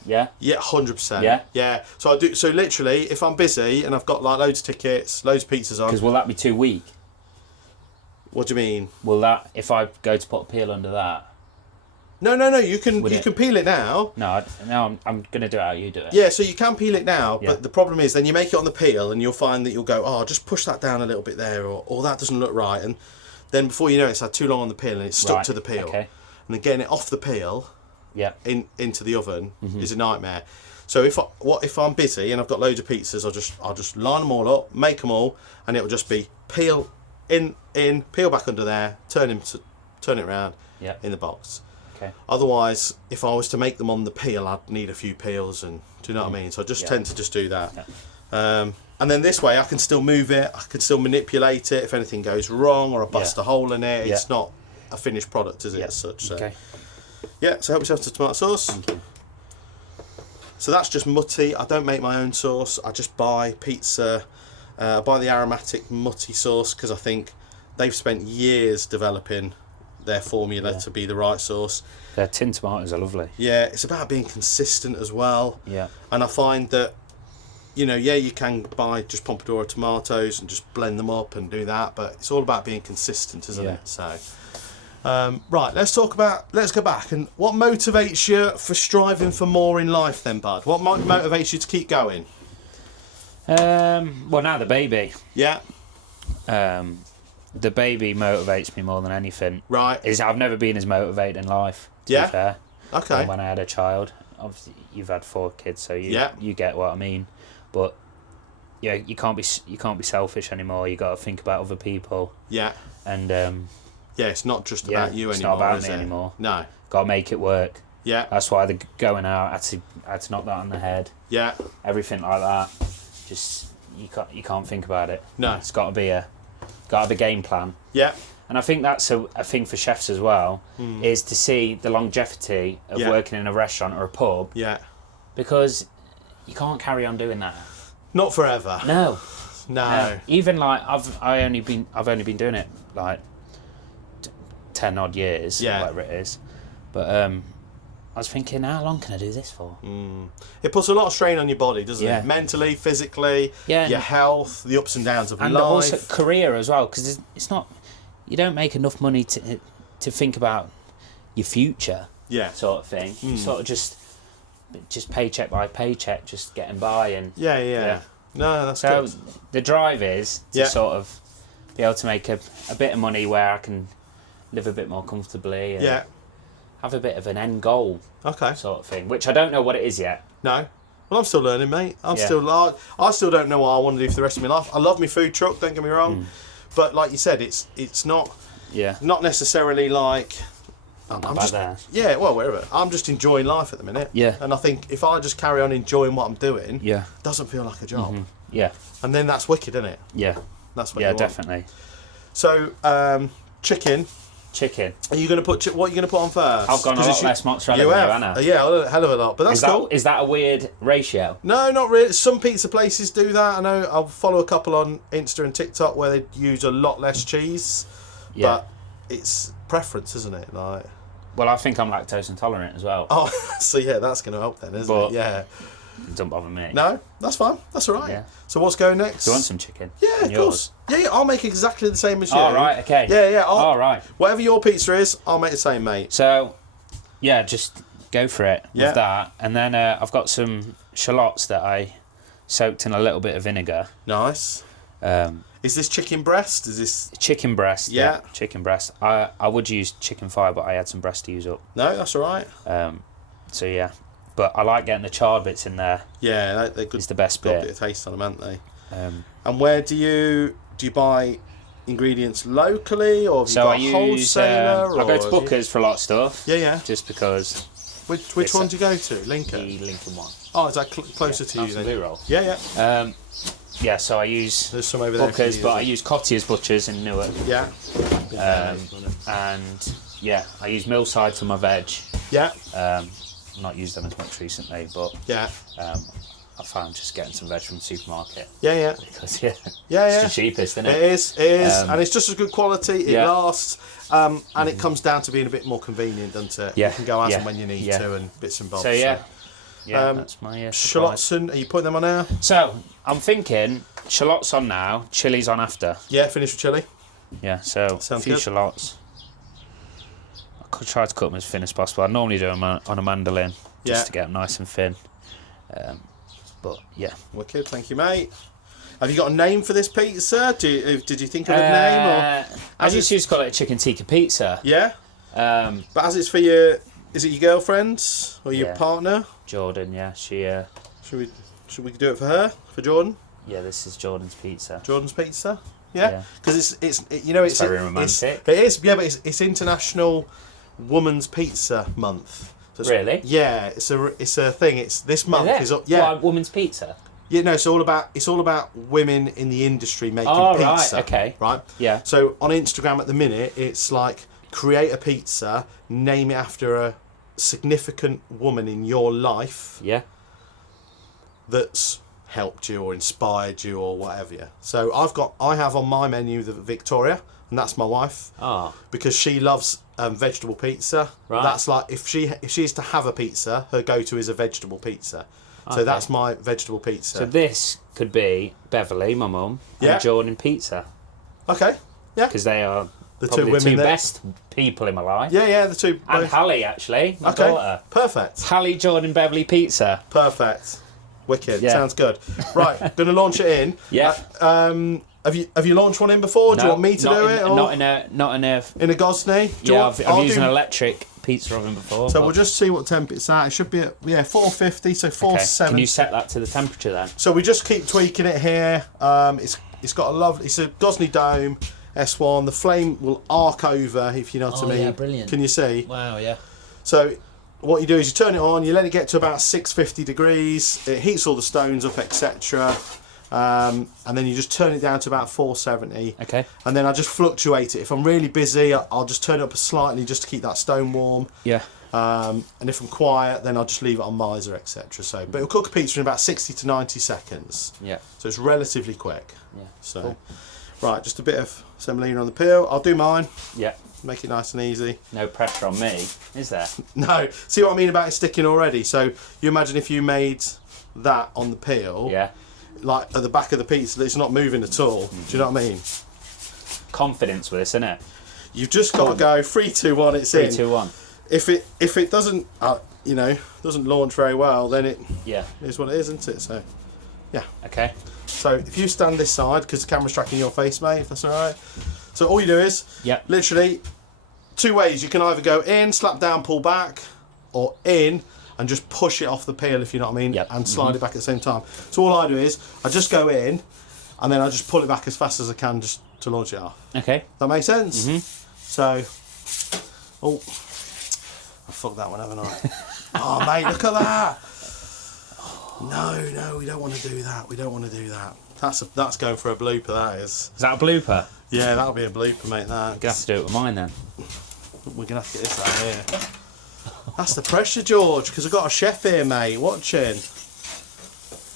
Yeah. Yeah, 100%. Yeah. Yeah. So I do. So literally, if I'm busy and I've got like loads of tickets, loads of pizzas on. Because will that be too weak? What do you mean? Will that, if I go to put a peel under that? No. You can peel it now. No, I'm gonna do it how you do it. Yeah, so you can peel it now, but the problem is then you make it on the peel and you'll find that you'll go, oh, just push that down a little bit there, or that doesn't look right, and then before you know it, it's had too long on the peel and it's stuck to the peel. Okay. And then getting it off the peel, into the oven is a nightmare. So if I'm busy and I've got loads of pizzas, I'll just line them all up, make them all, and it'll just be peel in, peel back under there, turn it around in the box. Okay. Otherwise, if I was to make them on the peel, I'd need a few peels, and do you know what I mean? So I just tend to just do that. Yeah. And then this way, I can still move it, I can still manipulate it if anything goes wrong or I bust a hole in it. It's not a finished product, is it, as such? So. Okay. Yeah, so help yourself to tomato sauce. Thank you. So that's just mutty. I don't make my own sauce. I just buy pizza, buy the aromatic mutty sauce, because I think they've spent years developing their formula to be the right sauce. Their tin tomatoes are lovely. Yeah, it's about being consistent as well. Yeah. And I find that, you can buy just Pompadour tomatoes and just blend them up and do that, but it's all about being consistent, isn't it? So, right, let's go back. And what motivates you for striving for more in life then, bud? What motivates you to keep going? Well, now the baby. Yeah. The baby motivates me more than anything. Right. I've never been as motivated in life, to be fair. Okay. When I had a child. Obviously, you've had 4 kids, so you get what I mean. But you can't be selfish anymore. You got to think about other people. Yeah. And it's not just about you anymore. It's not about me anymore. No. Got to make it work. Yeah. That's why the going out, I had to knock that on the head. Yeah. Everything like that. Just you can't think about it. No. It's got to be a game plan. Yeah. And I think that's a thing for chefs as well, is to see the longevity of working in a restaurant or a pub. Yeah. Because you can't carry on doing that. Not forever. No. Even like I've only been doing it like 10 odd years, whatever it is. But I was thinking, how long can I do this for? It puts a lot of strain on your body, doesn't it? Mentally, physically, your health, the ups and downs of life. And also career as well, because it's not, you don't make enough money to think about your future, sort of thing. Sort of just paycheck by paycheck, just getting by. And No, that's good. So the drive is to sort of be able to make a bit of money where I can live a bit more comfortably and have a bit of an end goal, sort of thing, which I don't know what it is yet. No. Well, I'm still learning, mate. I still don't know what I want to do for the rest of my life. I love my food truck, don't get me wrong, but like you said, it's not not necessarily like I'm just there. Yeah, well, wherever. I'm just enjoying life at the minute. Yeah. And I think if I just carry on enjoying what I'm doing, it doesn't feel like a job. Yeah. And then that's wicked, isn't it? Yeah. That's what you want. Definitely. So, chicken. Are you going to put what are you going to put on first? I've gone a lot less mozzarella than you, Anna. Yeah, a hell of a lot. But that's cool. Is that a weird ratio? No, not really. Some pizza places do that. I know. I'll follow a couple on Insta and TikTok where they use a lot less cheese. Yeah. But it's preference, isn't it? Like. Well, I think I'm lactose intolerant as well. Oh, so yeah, that's going to help then, isn't it? Yeah. Don't bother me. No, that's fine. That's all right. Yeah. So what's going next? Do you want some chicken? Yeah, of course. Yeah, I'll make exactly the same as you. Oh, right, okay. Yeah. All right. Whatever your pizza is, I'll make the same, mate. So, yeah, just go for it with that. And then I've got some shallots that I soaked in a little bit of vinegar. Nice. Is this chicken breast? Is this... Chicken breast. Yeah. Chicken breast. I would use chicken thigh, but I had some breast to use up. No, that's all right. So, yeah. But I like getting the charred bits in there. Yeah, they're good. It's the best got bit. A bit of taste on them, haven't they? And where do you buy ingredients locally, or have you got a wholesaler? I go to Booker's for a lot of stuff. Yeah. Just because. Which one do you go to? Lincoln. The Lincoln one. Oh, is that closer to you then? Blue roll. Yeah. Yeah, so I use There's some over there Booker's, but I use Cottier's Butchers in Newark. Yeah. And yeah, I use Millside for my veg. Yeah. I've not used them as much recently, but Yeah. I found just getting some veg from the supermarket. Yeah. Because Yeah. it's the cheapest, isn't it? It is, and it's just as good quality. It lasts, and it comes down to being a bit more convenient, doesn't it? Yeah. You can go as and when you need to, and bits and bobs. So yeah, that's my shallots. Are you putting them on now? So I'm thinking shallots on now, chilies on after. Yeah, finish with chili. Yeah, so Sounds a few good. shallots. I could try to cut them as thin as possible. I normally do them on a mandolin just to get them nice and thin. But yeah. Wicked, thank you, mate. Have you got a name for this pizza? Did you think of a name? Or I just used to call it a chicken tikka pizza. Yeah. But as it's for is it your girlfriend or your partner? Jordan, yeah. She. Should we do it for her? For Jordan? Yeah, this is Jordan's pizza. Jordan's pizza. Yeah. Because it's very romantic. It is. Yeah, but it's International Women's Pizza Month. So Really? Yeah, it's a thing. It's this month is up. Yeah. What, women's pizza. Yeah, no, it's all about women in the industry making pizza. Right, okay. Right? Yeah. So on Instagram at the minute, it's like create a pizza, name it after a significant woman in your life. Yeah. That's helped you or inspired you or whatever. So I have on my menu the Victoria, and that's my wife. Oh. Because she loves vegetable pizza. Right. That's like if she is to have a pizza, her go-to is a vegetable pizza. So that's my vegetable pizza. So this could be Beverly, my mum, and Jordan pizza. Okay. Yeah. Because they are the probably two women the two that... best people in my life. Yeah, the two. And both. Hallie, actually, my daughter. Perfect. Hallie, Jordan, Beverly pizza. Perfect. Wicked. Yeah. Sounds good. Right, going to launch it in. Yeah. Have you launched one in before? Do you want me to do it? Or? Not in a In a Gosney? I've used an electric pizza oven before. So we'll just see what temp it's at. It should be at 450, so 470. Can you set that to the temperature then? So we just keep tweaking it here. It's got a lovely. It's a Gosney Dome S1. The flame will arc over, if you know what I mean. Yeah, brilliant. Can you see? Wow, yeah. So what you do is you turn it on. You let it get to about 650 degrees. It heats all the stones up, etc. And then you just turn it down to about 470. Okay. And then I just fluctuate it. If I'm really busy, I'll just turn it up slightly just to keep that stone warm. Yeah. And if I'm quiet, then I'll just leave it on miser, etc. So, but it'll cook a pizza in about 60 to 90 seconds. Yeah. So it's relatively quick. Yeah. So, cool. Right, just a bit of semolina on the peel. I'll do mine. Yeah. Make it nice and easy. No pressure on me, is there? No. See what I mean about it sticking already? So you imagine if you made that on the peel. Yeah. Like at the back of the pizza, that it's not moving at all. Do you know what I mean? Confidence with this, isn't it? You've just got to go 3, 2, 1. It's 3, in. 2, 1. If it doesn't doesn't launch very well, then it is what it is, isn't it? So yeah. Okay. So if you stand this side, because the camera's tracking your face, mate, if that's all right. So all you do is literally 2 ways. You can either go in, slap down, pull back, or in and just push it off the peel, if you know what I mean, and slide it back at the same time. So all I do is I just go in and then I just pull it back as fast as I can just to launch it off. Okay. That makes sense? So, I fucked that one, haven't I? Oh, mate, look at that. No, we don't want to do that. We don't want to do that. That's going for a blooper, that is. Is that a blooper? Yeah, that'll be a blooper, mate, that. Gonna have to do it with mine then. We're going to have to get this out here. That's the pressure, George, because I've got a chef here, mate, watching.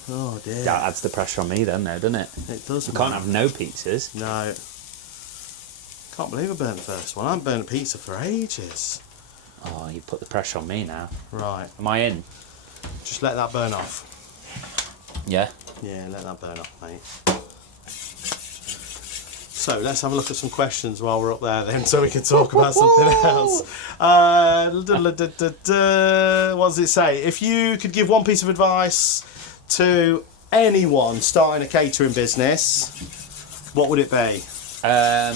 Oh, dear. That adds the pressure on me then, though, doesn't it? It does, You can't have no pizzas. No. Can't believe I burnt the first one. I haven't burnt a pizza for ages. Oh, you put the pressure on me now. Right. Am I in? Just let that burn off. Yeah. Yeah, let that burn off, mate. So let's have a look at some questions while we're up there then, so we can talk about something else. What does it say? If you could give one piece of advice to anyone starting a catering business, what would it be? I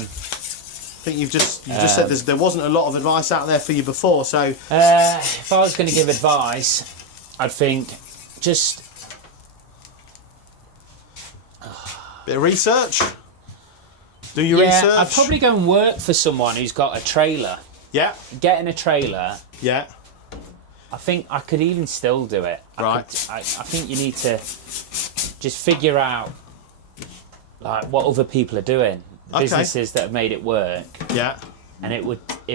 think you've just said there wasn't a lot of advice out there for you before, so... if I was going to give advice, I'd think just... Bit of research? Do your research? I'd probably go and work for someone who's got a trailer. Yeah. Getting a trailer. Yeah. I think I could even still do it. Right. I think you need to just figure out like what other people are doing. Businesses that have made it work. Yeah. And it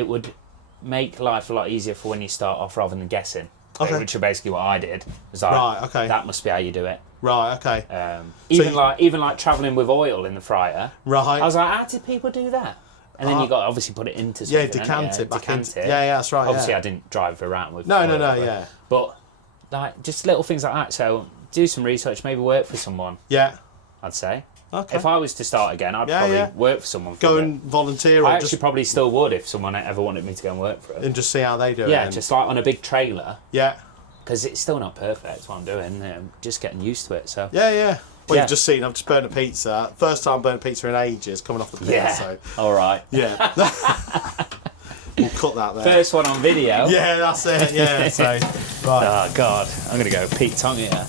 would make life a lot easier for when you start off rather than guessing. Okay. Which is basically what I did. Was like, Right, okay. That must be how you do it. Right, okay. Even like travelling with oil in the fryer. Right. I was like, how did people do that? And then you got to obviously put it into something. Yeah, decant it. Decant it. Yeah, that's right. Obviously, yeah. I didn't drive around with No, oil, yeah. But like just little things like that. So do some research, maybe work for someone. Yeah. I'd say. Okay. If I was to start again, I'd probably work for someone. Go and volunteer. I or actually just, probably still would if someone ever wanted me to go and work for it. and just see how they do it. Yeah, just like on a big trailer. Yeah. Because it's still not perfect what I'm doing. Just getting used to it. So. Yeah. Well, Yeah. you've just seen, I've just burnt a pizza. First time burnt a pizza in ages, coming off the pit. Yeah. So, All right. yeah. We'll cut that there. First one on video. Yeah, that's it. Yeah. So, right. Oh God, I'm gonna go Pete Tongue here.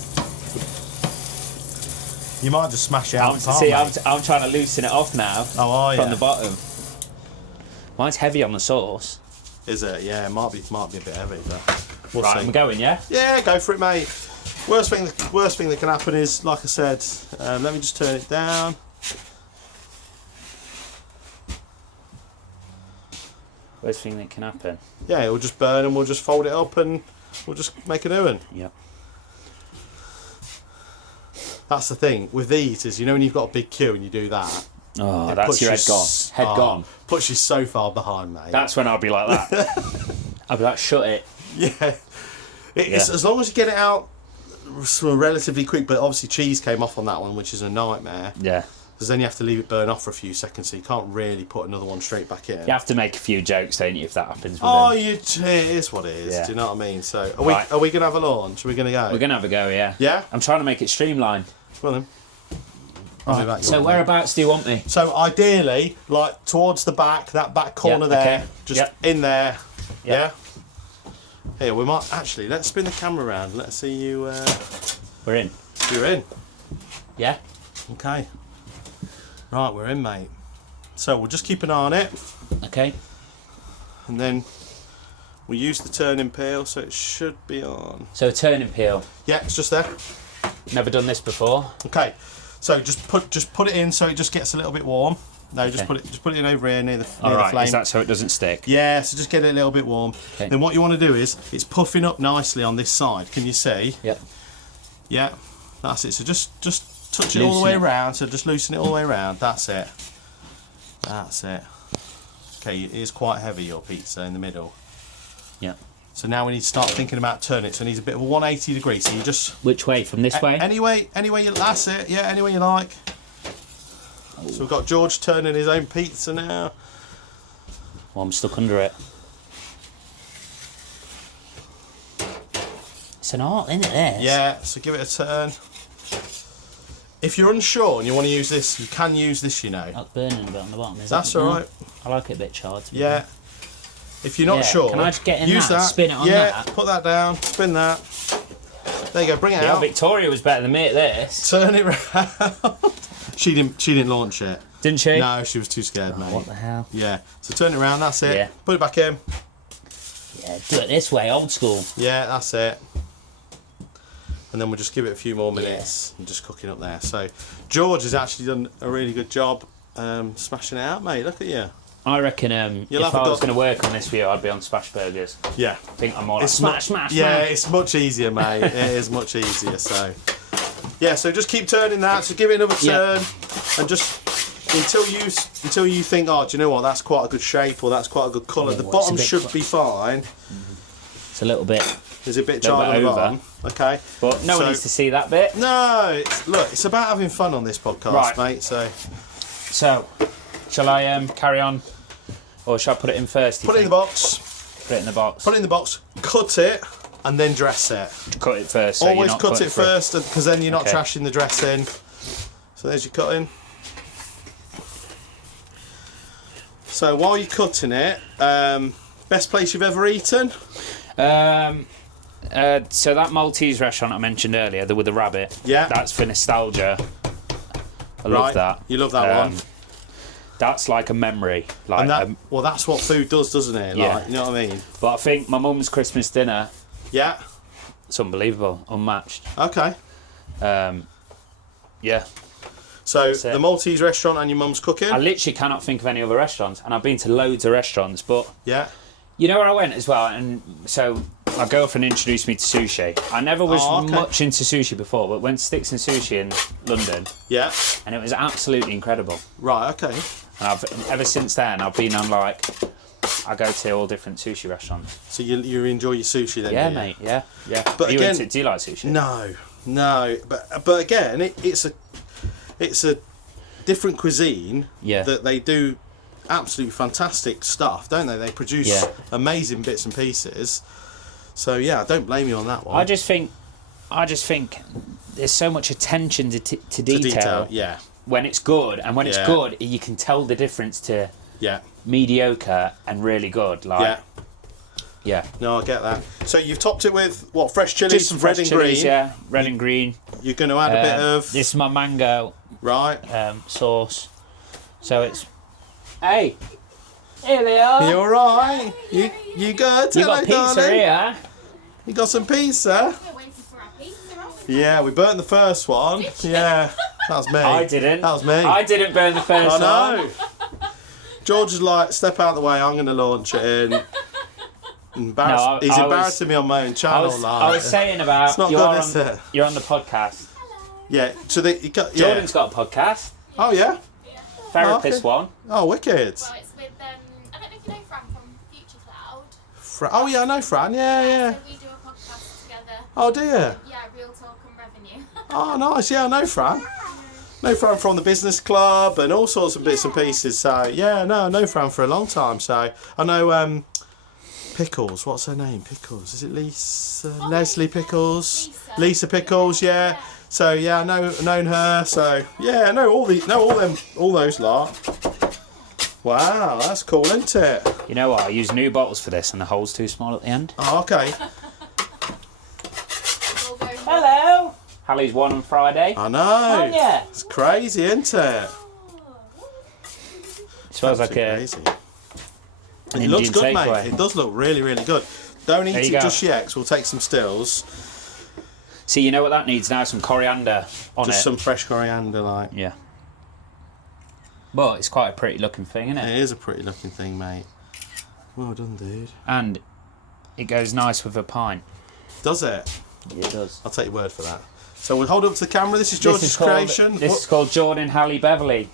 You might just smash it out. I'm trying to loosen it off now. Oh, are you? From the bottom. Mine's heavy on the sauce. Is it? Yeah, it might be a bit heavy, but we'll Right, see. I'm going. Yeah. Yeah, go for it, mate. Worst thing that can happen is, like I said, let me just turn it down. Worst thing that can happen. Yeah, it'll just burn and we'll just fold it up and we'll just make a new one. Yep. That's the thing with these is, when you've got a big queue and you do that. Oh, that's your head gone. Head gone. Puts you so far behind, mate. That's when I'll be like that. I'll be like, shut it. Yeah. It's as long as you get it out relatively quick, but obviously cheese came off on that one, which is a nightmare. Yeah. Because then you have to leave it burn off for a few seconds, so you can't really put another one straight back in. You have to make a few jokes, don't you, if that happens with them. It is what it is. Yeah. Do you know what I mean? So, are Right. we going to have a launch? Are we going to go? We're going to have a go, yeah. Yeah? I'm trying to make it streamlined. Well then. I'll be back. So whereabouts do you want me? So ideally, like towards the back, that back corner Yeah, there, okay. just Yep. in there. Yep. Yeah. Here, we might actually let's spin the camera around. Let's see you. We're in. You're in. Yeah. Okay. Right, we're in, mate. So we'll just keep an eye on it, Okay. and then we use the turning peel, so it should be on. So a turning peel. Yeah, it's just there. Never done this before. Okay. So just put it in so it just gets a little bit warm. No, just Okay. put it in over here near the All right. flame. Is that so it doesn't stick? Yeah, so just get it a little bit warm. Okay. Then what you want to do is, it's puffing up nicely on this side. Can you see? Yep. Yeah, that's it. So just touch it all the way around. So just loosen it all the way around. That's it. That's it. Okay, it is quite heavy, your pizza in the middle. Yep. So now we need to start thinking about turning it. So it needs a bit of a 180 degree. So you just... Which way? From this way? Any way you... That's it. Yeah, any way you like. So we've got George turning his own pizza now. Well, I'm stuck under it. It's an art, isn't it, this? Yeah, so give it a turn. If you're unsure and you want to use this, you can use this, That's burning a bit on the bottom, isn't it? That's alright. I like it a bit charred. Yeah. If you're not Yeah, sure, can I just get in use that, spin it on yeah, that? put that down, spin that. There you go, bring it Yeah, out. Victoria was better than me at this. Turn it round. She didn't launch it. Didn't she? No, she was too scared, mate. What the hell? Yeah. So turn it around, that's it. Yeah. Put it back in. Yeah, do it this way, old school. Yeah, that's it. And then we'll just give it a few more minutes and just cooking up there. So George has actually done a really good job smashing it out, mate. Look at you. I reckon You'll if have I a was go- going to work on this for you, I'd be on smash burgers. Yeah. I think I'm more like smash. Yeah, it's much easier, mate. It is much easier. So, yeah. So just keep turning that. So give it another turn, and just until you think, oh, do you know what? That's quite a good shape, or that's quite a good colour. The bottom should be fine. It's a little bit. There's a bit charred on the bottom. Okay. But no one needs to see that bit. No. Look, it's about having fun on this podcast, mate. So, shall I carry on, or shall I put it in first? Put it in the box. Put it in the box. Put it in the box. Cut it, and then dress it. Cut it first. So Always cut it first, because then you're not trashing the dressing. So there's your cutting. So while you're cutting it, best place you've ever eaten? So that Maltese restaurant I mentioned earlier, with the rabbit. Yeah. That's for nostalgia. I love that. You love that one. That's like a memory. Like well, that's what food does, doesn't it? Yeah. Like, you know what I mean? But I think my mum's Christmas dinner. Yeah. It's unbelievable, unmatched. Okay. Yeah. So the Maltese restaurant and your mum's cooking. I literally cannot think of any other restaurants, and I've been to loads of restaurants, but you know where I went as well, and so my girlfriend introduced me to sushi. I never was much into sushi before, but went to Sticks and Sushi in London. Yeah. And it was absolutely incredible. Right. Okay. And ever since then I've been on I go to all different sushi restaurants. So you enjoy your sushi then? Yeah, mate. Yeah. But do you like sushi? No. But again, it's a different cuisine. Yeah. That they do absolutely fantastic stuff, don't they? They produce amazing bits and pieces. So yeah, I don't blame you on that one. I just think there's so much attention to detail. Yeah. When it's good, and when it's good, you can tell the difference to mediocre and really good. Yeah. No, I get that. So you've topped it with what? Fresh chilies, just some fresh red and chilies, green. Yeah, red and green. You're going to add a bit of. This is my mango. Right. Sauce. So it's. Hey. Here they are. You all right? You good? You got pizza darling. here. You got some pizza? We're waiting for our pizza, aren't we? Yeah, we burnt the first one. Yeah, that was me. I didn't. That was me. I didn't burn the first one. I know. George is like, step out of the way, I'm going to launch it in. He's embarrassing me on my own channel. I was saying about it's not good, is it? You're on the podcast. Yeah, so Jordan's got a podcast. Oh, yeah? Therapist one. Oh, wicked. Well, it's with, I don't know if you know Fran from Future Cloud. Oh, yeah, I know Fran. Yeah. So we do a podcast together. Oh, do you? Yeah, Real Talk and Revenue. Oh, nice. Yeah, I know Fran. Know Fran from the business club and all sorts of bits and pieces. So, yeah, no, I know Fran for a long time. So, I know Pickles. What's her name? Pickles. Is it Lisa? Leslie Pickles? Lisa Pickles, yeah. So, yeah, I've known her. So, yeah, I know all those lot. Wow, that's cool, isn't it? You know what? I use new bottles for this and the hole's too small at the end. Oh, okay. Hello! Hallie's won on Friday. I know. Oh, yeah. It's crazy, isn't it? It smells like crazy. An It looks Indian good, takeaway. mate. It does look really, really good. Don't eat it go. just yet, 'cause we'll take some stills. See, you know what that needs now? Some coriander on Just it. some fresh coriander, like. Yeah. But it's quite a pretty looking thing, isn't it? It is a pretty looking thing, mate. Well done, dude. And it goes nice with a pint. Does it? Yeah, it does. I'll take your word for that. So we'll hold up to the camera. This is George's creation. This is called Jordan Halle Beverly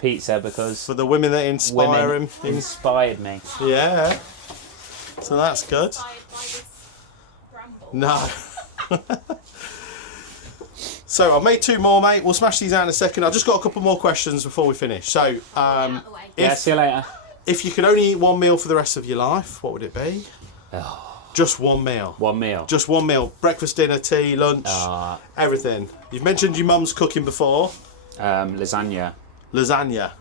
pizza because For the women that inspire him. inspired me. Yeah. So that's good. Inspired by this bramble. No. So I've made two more, mate. We'll smash these out in a second. I've just got a couple more questions before we finish. So, Out of the way. Yeah, see you later. if you could only eat one meal for the rest of your life, what would it be? Just one meal. One meal. Just one meal. Breakfast, dinner, tea, lunch, everything. You've mentioned your mum's cooking before. Lasagna. Lasagna.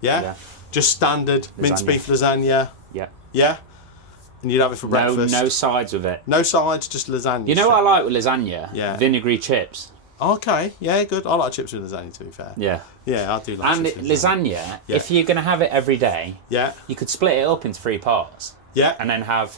Yeah? Yeah. Just standard minced Lasagna. beef lasagna. Yeah. Yeah? And you'd have it for breakfast. No sides with it. No sides, just lasagna. You know what I like with lasagna? Yeah. Vinegary chips. Okay, yeah, good. I like chips with lasagna, to be fair. Yeah. Yeah, I do like And chips with lasagna, Yeah. if you're going to have it every day, Yeah, you could split it up into 3 parts. yeah. And then you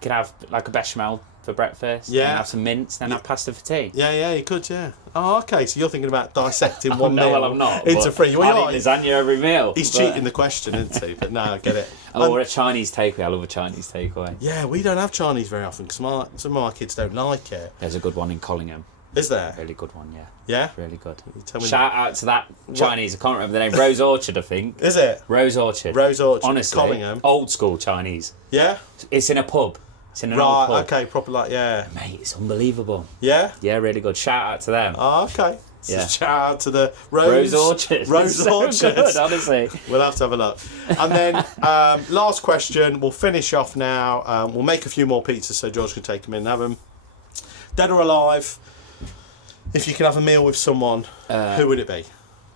could have like a bechamel for breakfast. Yeah. And have some mince, then have pasta for tea. Yeah, you could, yeah. Oh, okay, so you're thinking about dissecting one No, meal well, I'm not. into but 3. Well, I'll eat lasagna every meal. he's but- cheating the question, isn't he? But no, I get it. Or a Chinese takeaway. I love a Chinese takeaway. Yeah, we don't have Chinese very often because some of my kids don't like it. There's a good one in Collingham. Is there? Really good one, yeah. Yeah? Really good. Tell me Shout out to that Chinese, I can't remember the name, Rose Orchard, I think. Is it? Rose Orchard. Rose Orchard. Honestly, Collingham. old school Chinese. Yeah? It's in a pub. It's in an old Right, pub. okay, proper like, yeah. Mate, it's unbelievable. Yeah? Yeah, really good. Shout out to them. Oh, okay. So Yeah. shout out to the Rose Orchard. Rose It's so Orchard. good, honestly. We'll have to have a look. And then, last question, we'll finish off now. We'll make a few more pizzas so George can take them in and have them. Dead or alive, if you could have a meal with someone, who would it be?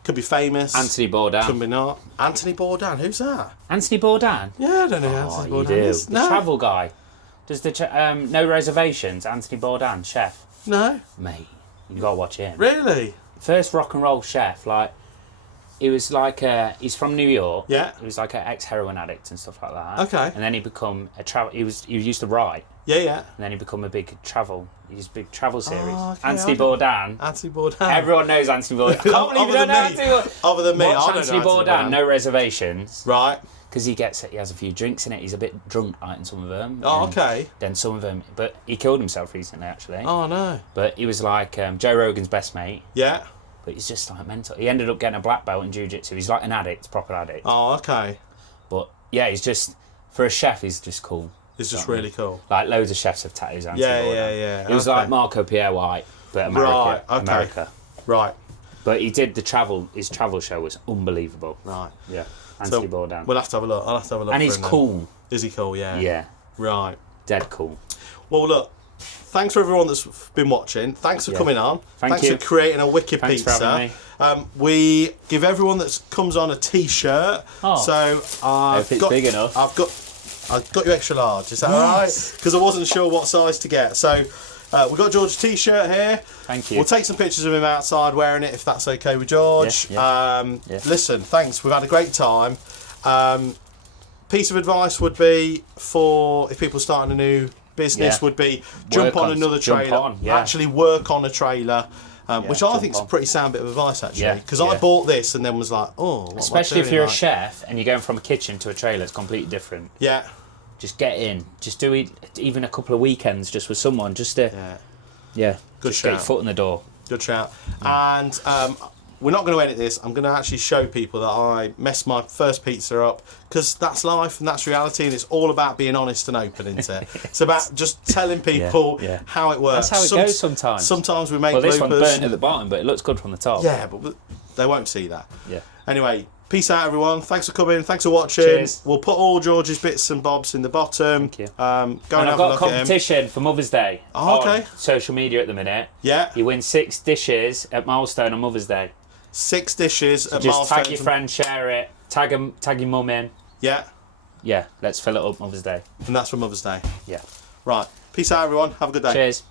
Could be famous. Anthony Bourdain. Could be not. Anthony Bourdain, who's that? Anthony Bourdain? Yeah, I don't know who Oh, Anthony you Bourdain do. is. The No. travel guy. Does the No Reservations, Anthony Bourdain, chef. No. Mate, you gotta watch him. Really? First rock and roll chef, like, he was like he's from New York. Yeah. He was like an ex-heroin addict and stuff like that. Okay. And then he become a travel. He used to write, Yeah, yeah. and then he become a big travel. He's a big travel series. okay, Anthony I don't- Bourdain. Anthony Bourdain. Everyone knows Anthony Bourdain. I can't believe you don't know Anthony Bourdain. Other than me, Watch I don't Anthony know Bourdain, No Reservations. Right. Because he has a few drinks in it. He's a bit drunk, right, in some of them. Oh, And okay. Then some of them, but he killed himself recently, actually. Oh, no. But he was like Joe Rogan's best mate. Yeah. But he's just like mental. He ended up getting a black belt in jiu-jitsu. He's like an addict, proper addict. Oh, okay. But yeah, he's just, for a chef, he's just cool. It's just really cool. Like loads of chefs have tattoos. Anthony Yeah, Bourdain. yeah. He was Okay. like Marco Pierre White, but America. Right, okay. America. Right. But he did his travel show was unbelievable. Right. Yeah, Anthony So Bourdain. we'll have to have a look. I'll have to have a look. And for he's him then. cool. Is he cool? Yeah. Yeah, Right. dead cool. Well, look. Thanks for everyone that's been watching. Thanks for coming on. Thanks for creating a wicked Thanks for pizza. having me. We give everyone that comes on a T-shirt. Oh. So If it's big enough. I've got you extra large. Is that all right? Because I wasn't sure what size to get. So we've got George's T-shirt here. Thank you. We'll take some pictures of him outside wearing it if that's okay with George. Yeah. Listen, thanks. We've had a great time. Piece of advice would be for if people starting a new business would be jump on another trailer. Actually work on a trailer. Which I think is a pretty sound bit of advice, actually. Because I bought this and then was like, oh, what Especially am I if you're doing? a chef and you're going from a kitchen to a trailer, it's completely different. Yeah. Just get in. Just do it even a couple of weekends just with someone. Just to, Good just get your shout. foot in the door. Good shout. And we're not going to edit this. I'm going to actually show people that I messed my first pizza up because that's life and that's reality and it's all about being honest and open, isn't it? It's about just telling people how it works. That's how it goes sometimes. Sometimes we make Well, this bloopers. one's burnt at the bottom, but it looks good from the top. Yeah, but they won't see that. Yeah. Anyway, peace out, everyone. Thanks for coming. Thanks for watching. Cheers. We'll put all George's bits and bobs in the bottom. Thank you. Go and And I've have a got a look at him. competition for Mother's Day. Oh, okay. On social media at the minute. Yeah. You win 6 dishes at Milestone on Mother's Day. 6 dishes at Just Milestones. tag your friend, share it, tag your mum in. Yeah. Yeah, let's fill it up Mother's Day. And that's for Mother's Day. Yeah. Right. Peace out, everyone. Have a good day. Cheers.